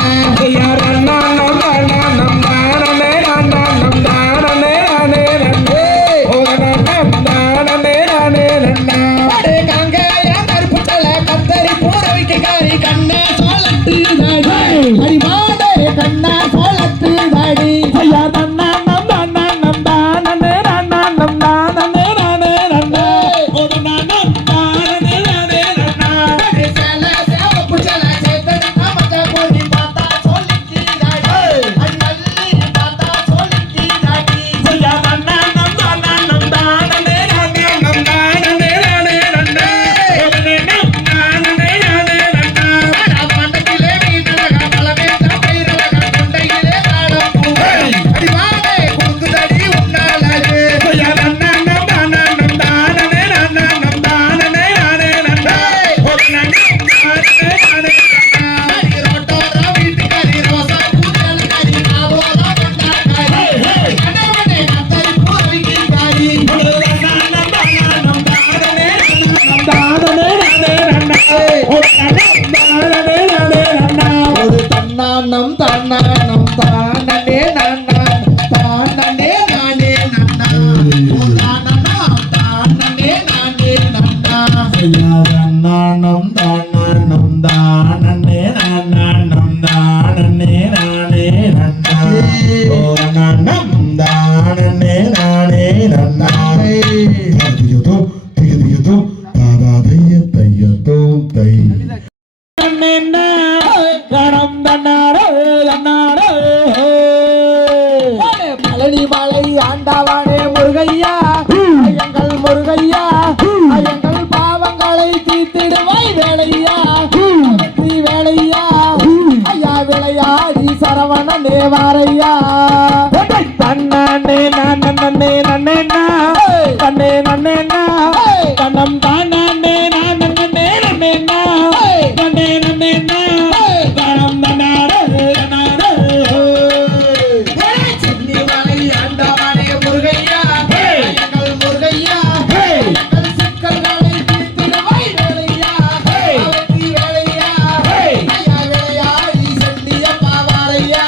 கத்தரி பூரவிக்கு காரி கண்ணே சோளத்து அடி மாடே கண்ணா சோளத்து தாடி சேல சேவப்பு சேல சேத்தடி நாமத்தை போடி பார்த்தா சொல்லிக்கி தாடி அடி நல்லி பார்த்தா சொல்லிக்கி தாடி மண்டத்திலே மீனழக பலவே தப்பைரழக கொண்டையிலே காலம் பூவே அடி மாடே குங்குதடி உன்னாலது அடி ரோட்டோர வீட்டுக்காரி ரோசா பூச்சல் கறி ஆவோலா கொண்டாக்காரி கணவனே கத்தரி பூரவிக்கு காரி ஒரு தன்னானம் தன்னானம் தானே நன்னான் தானே நானே நன்னா தானே நானே நன்னா நானம் தானம் தானே நானம் தானே நானே நன்னா ஓ நானம் தானே நானே நன்னா திகதிகதோ திகதிகதோ தாதா தையத்தோ தை கணம் தன்னாரோ தன்னாரோ பழனி மலை ஆண்டவானே முருகையா ஐயங்கள் முருகையா ஐயங்கள் பாவங்களை தீர்த்திடுவாய் வேலையா வெற்றி வேலையா ஐயா விளையாடி சரவணனே வாரையா தன்னானே நன்னே நன்னே நன்னே நன்னே கணம் தானே நன்னே நன்னே நன்னே நன்னே கணம் தன்னாரோ சென்னி மலை ஆண்டவானே முருகையா ஐயங்கள் முருகையா ஐயங்கள் சிக்கல்களை தீர்த்திடுவாய் வேலையா வெற்றி வேலையா ஐயா விளையாடி சென்னிய பாவாரையா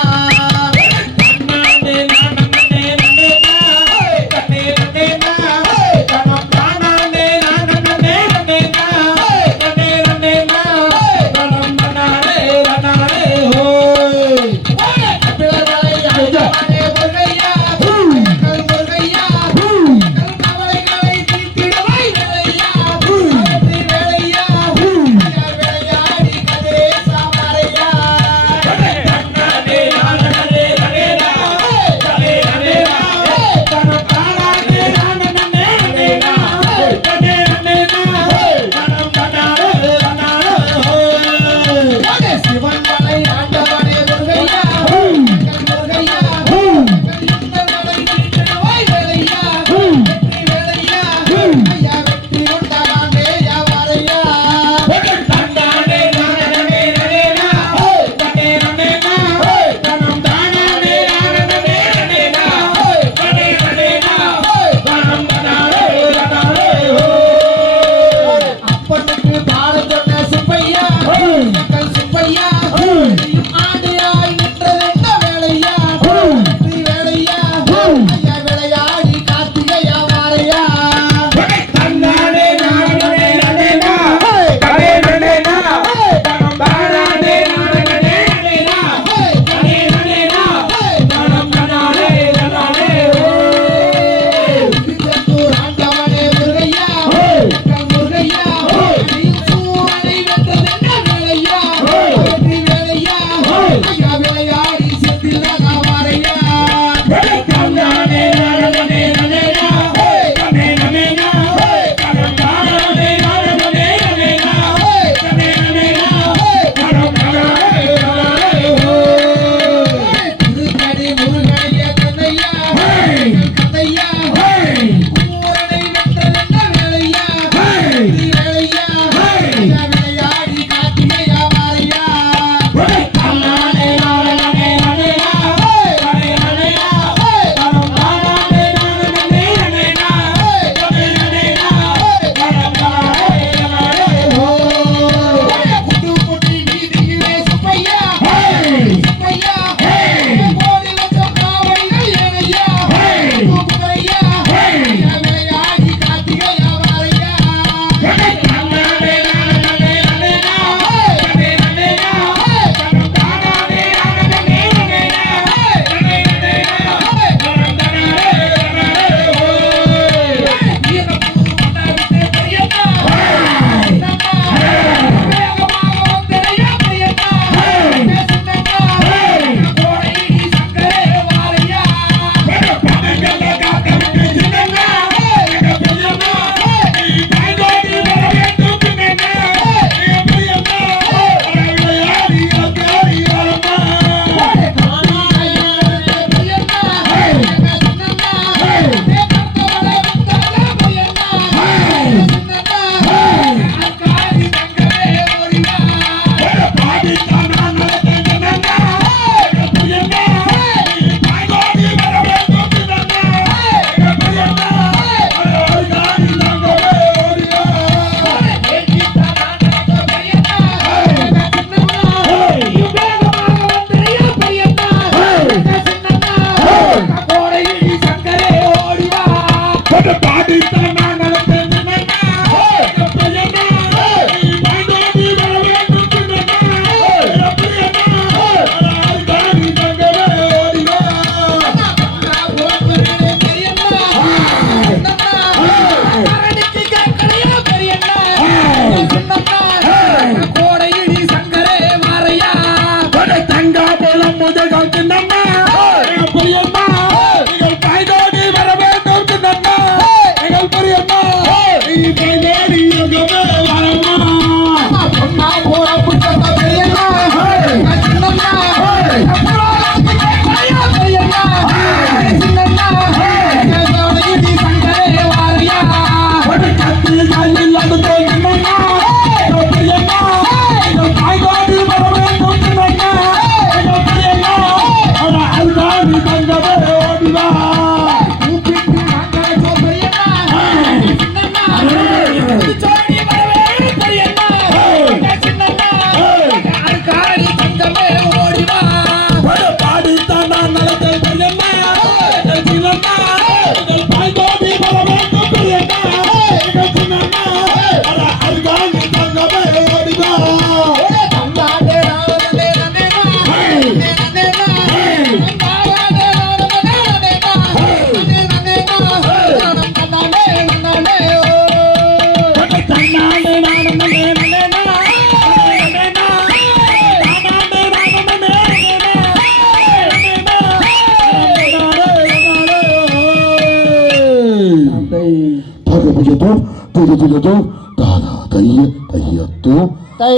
தகதியதும் திகதியதும் தாதா தைய தையத்தும் தை.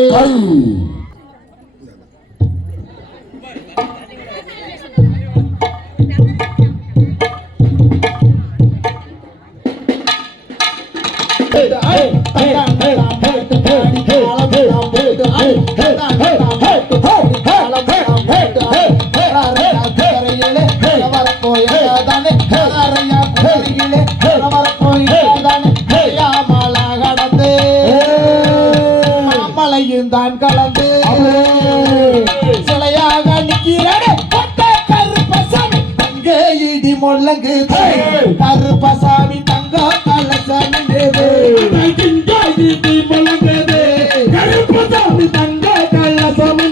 தான் கலந்து சிலையாக நிற்கிறானே கருப்பசாமி அங்கே இடி முழங்கு கருப்பசாமி தங்க கலசாமி இடி முழங்குது கருப்பசாமி தங்க கலசாமி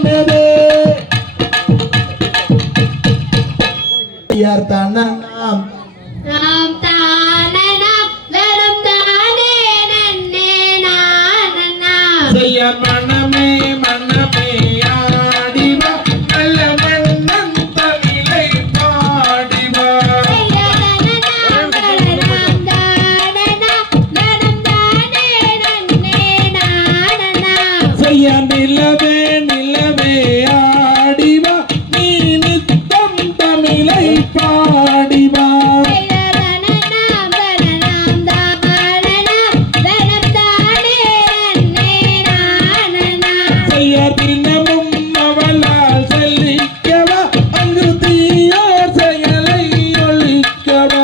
தனம் நாம் தானனம் வெறும் தானே நன்னே நானனா செய்ய மனமே மனமே ஆடிவா நல்ல மன்னன் தமிழை பாடிவா நாம் தானனம் வெறும் தானே நன்னே நானனா செய்ய நிலவே நிலவே ஆடிவா நீ நித்தம் தமிழை பாடிவா தினமும் அவளால் செல்லிக்கவா அங்கு தீயோர் செயலை ஒழிக்கவா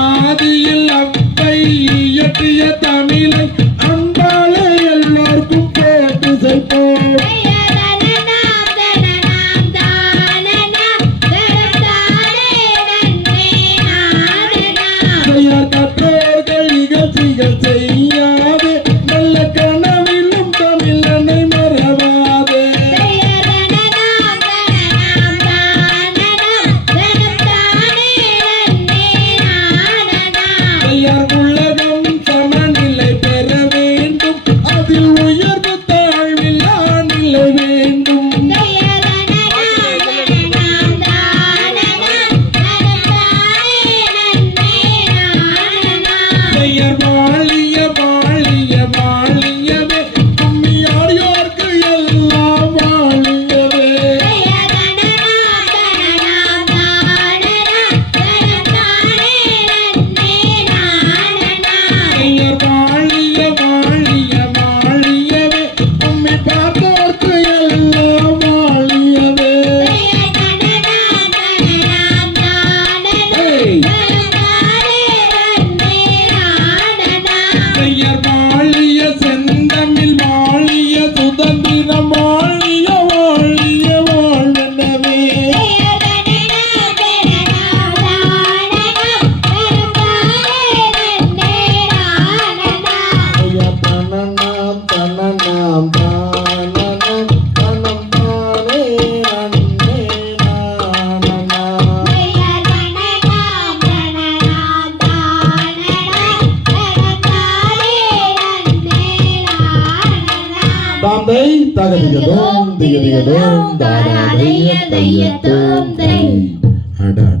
ஆதியில் அவ்வை இயற்றிய தமிழை அன்பாலே எல்லோருக்கும் போட்டு செல்போம் கற்றோர்கள் இகழ்ச்சிகள் செய்யாதே நல்ல கனவிலும் தமிழனை மறவாதே உலகம் சமநிலை பெற வேண்டும் அதில் உயர்வு தாழ்வில்லா நிலை வேண்டும் வாழிய வாழிய வாழியவே கும்மியாடியோர்க்கு எல்லாம் வாழியவே வாழிய வாழிய வாழியவே கும்மி பார்த்தோர்க்கு எல்லாம் வாழியவே வாழிய செந்தமிழ் வாழிய சுதந்திரம் வாழிய வாழிய வாழ்வனவே தனநாம் தனநாம் தானனம் தனம் தானே நன்னே நானனா தாந்தை தகதியதும் திகதியதும் தாதாதைய தையத்தும் தை. அட அட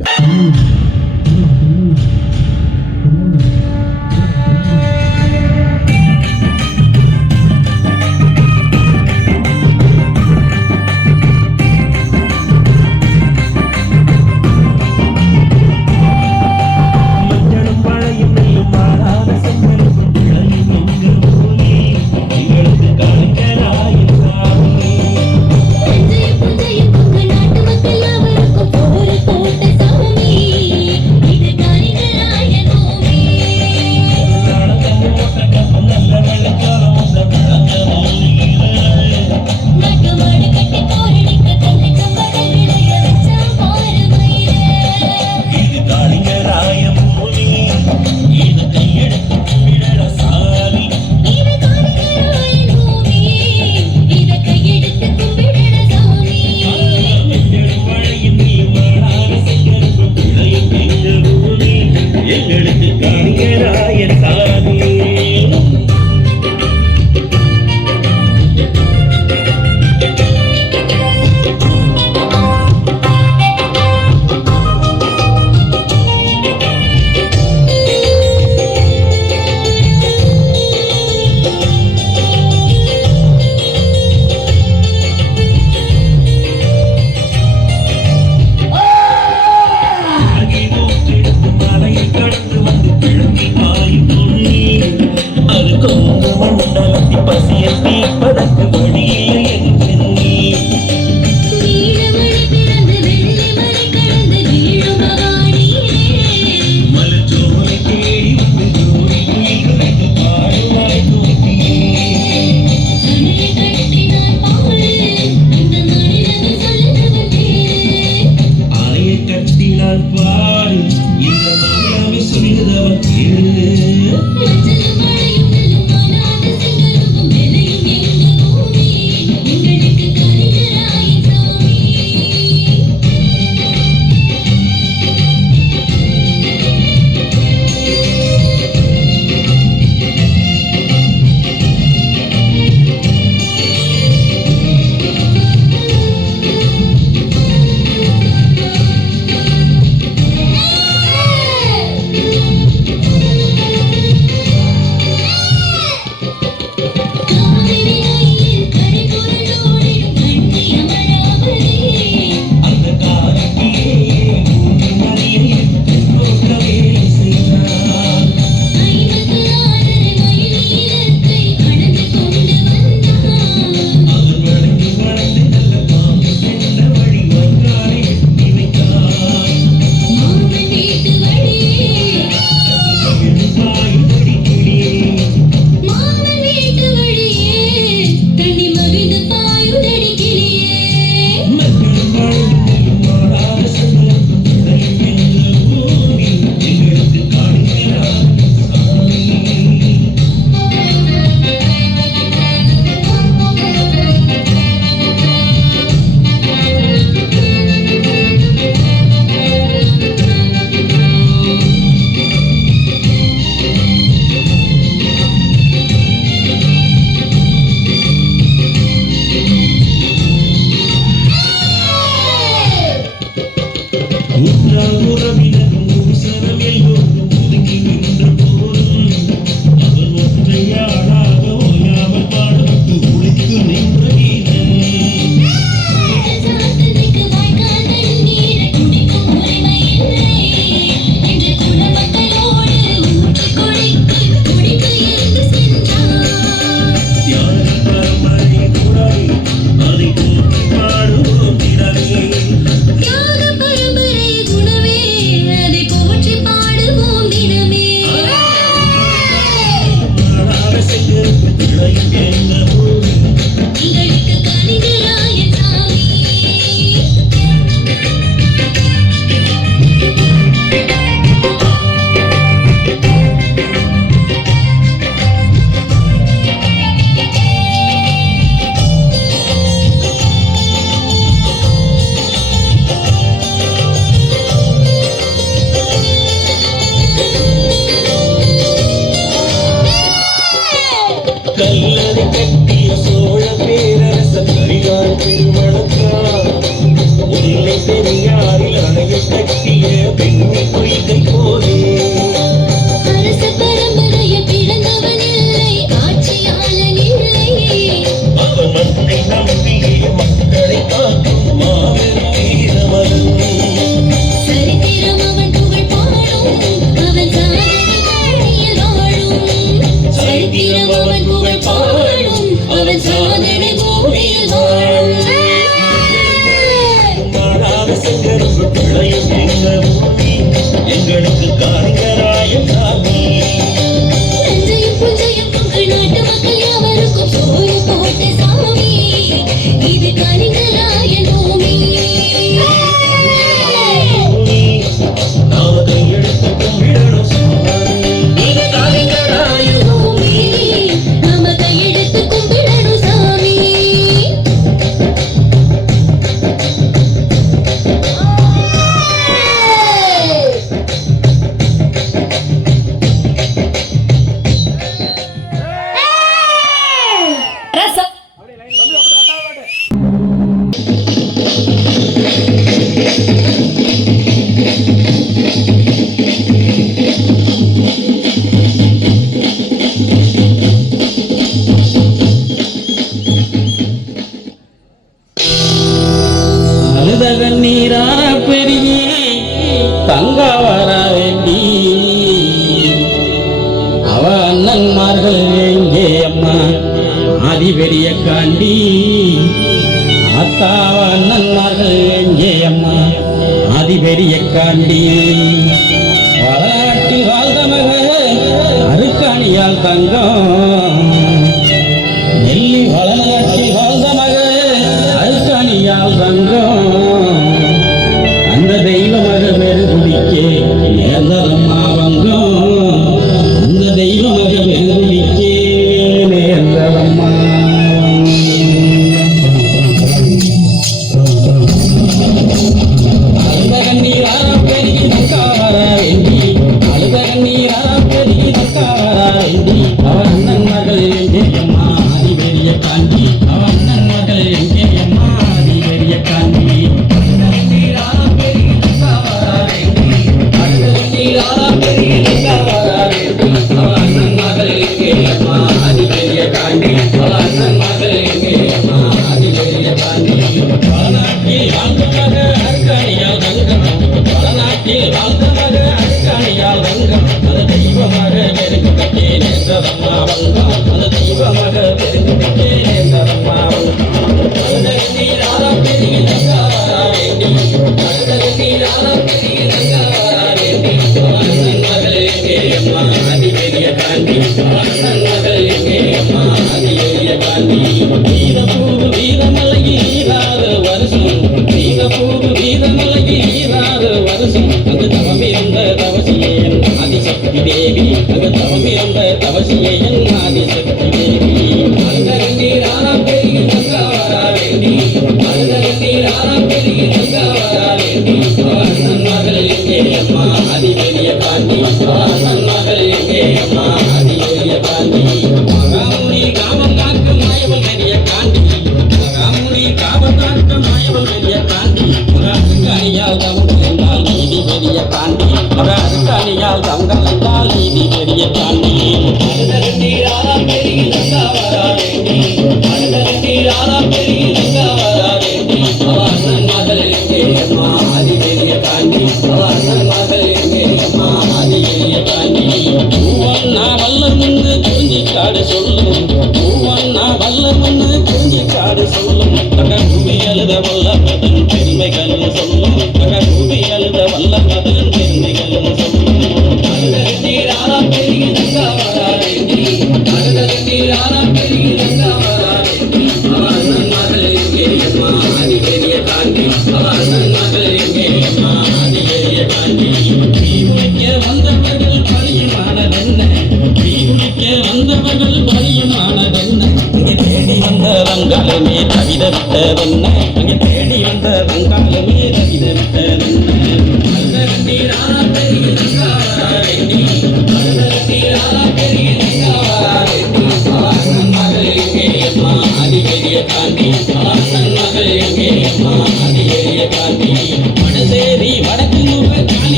மஞ்சளும் மழையும் நெல்லும் மாறாத செம்மலும் கிளையும் எங்கு மூலி எங்களுக்கு கலைஞராயிருந்தாரே புஞ்சையும் புஞ்சையும் கொங்கு நாட்டு மக்கள் அவருக்கும் போராடும் கணிகராய சாமி வர வேண்டி அவ அண்ணன்மார்கள் எங்கே அம்மா ஆதி பெரிய காண்டி அத்தாவ அண்ணன்மார்கள் எங்கே அம்மா ஆதி பெரிய காண்டி வளநாட்டி வாழ்ந்தமக அருக்காணியால் தங்கம் நெல்லி வளநாட்டி வாழ்ந்தமக அருக்காணியால் தங்கம் அந்த தெய்வமக பெருகுடிக்கே நேர்ந்ததம்மா வங்கம் அந்த தெய்வமக பெருகுடிக்கே நேர்ந்ததம்மா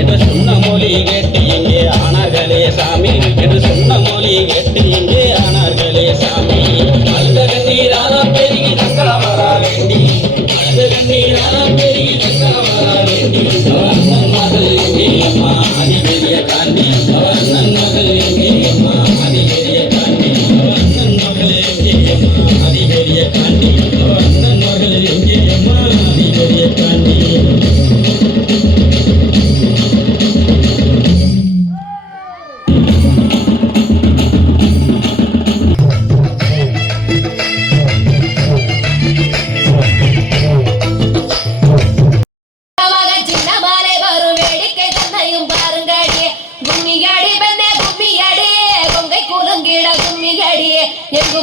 என்று சொன்ன மொழி கேட்டு இங்கே ஆனார்களே சாமி என்று சொன்ன இல்லைய சாமி அழுத கண்ணீரான பெருகி தங்கமரா வேண்டி அழுத கண்ணீரான பெருகி தங்கமரா வேண்டி அண்ணன் மகள் எங்கே அம்மா அதிபெரிய காந்தி அண்ணன் மகள் எங்கே அம்மா அதிபெரிய காந்தி அண்ணன் மகள் எங்கே அம்மா அதிபெரிய காந்தி அண்ணன் மகள் எங்கே அம்மா அதிபெரிய காந்தி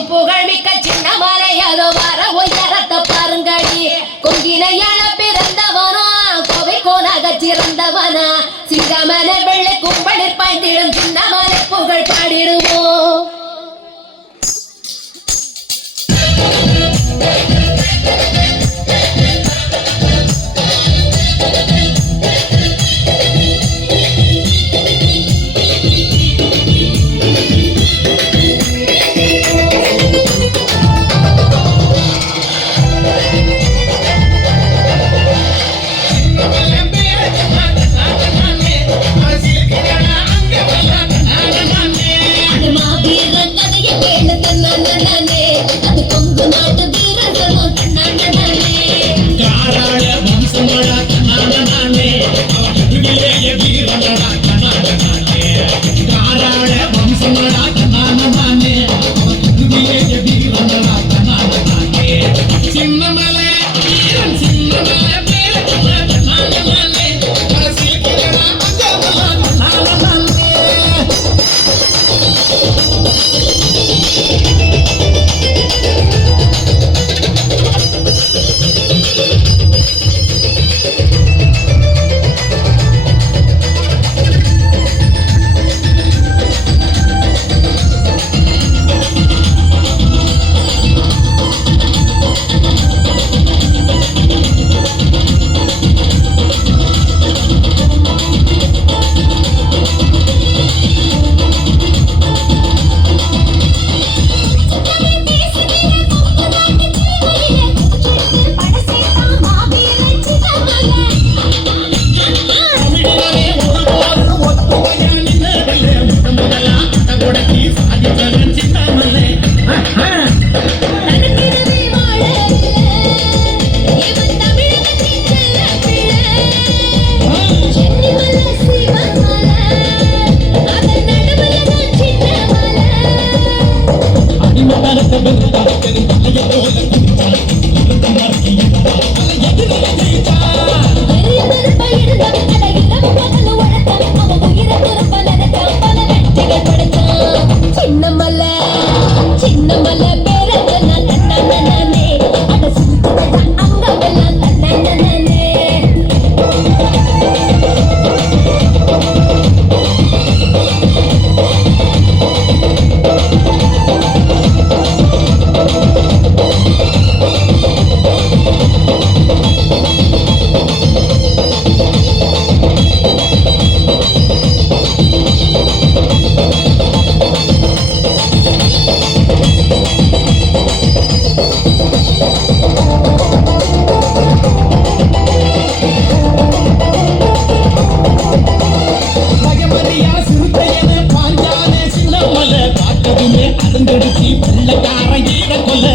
புகழ்மிக்க சின்ன மலையாதோ வர உயரத்தை பாருங்கடி கொங்கினையாள பிறந்தவனா கோவை கோனாக சிறந்தவனா சிங்கமன வெள்ளை கும்பலில் பாய்ந்திடும் சின்ன மலை புகழ் பாடிடுவோம். அதங்கடிச்சு வெள்ளக்கார ஈர கொல்ல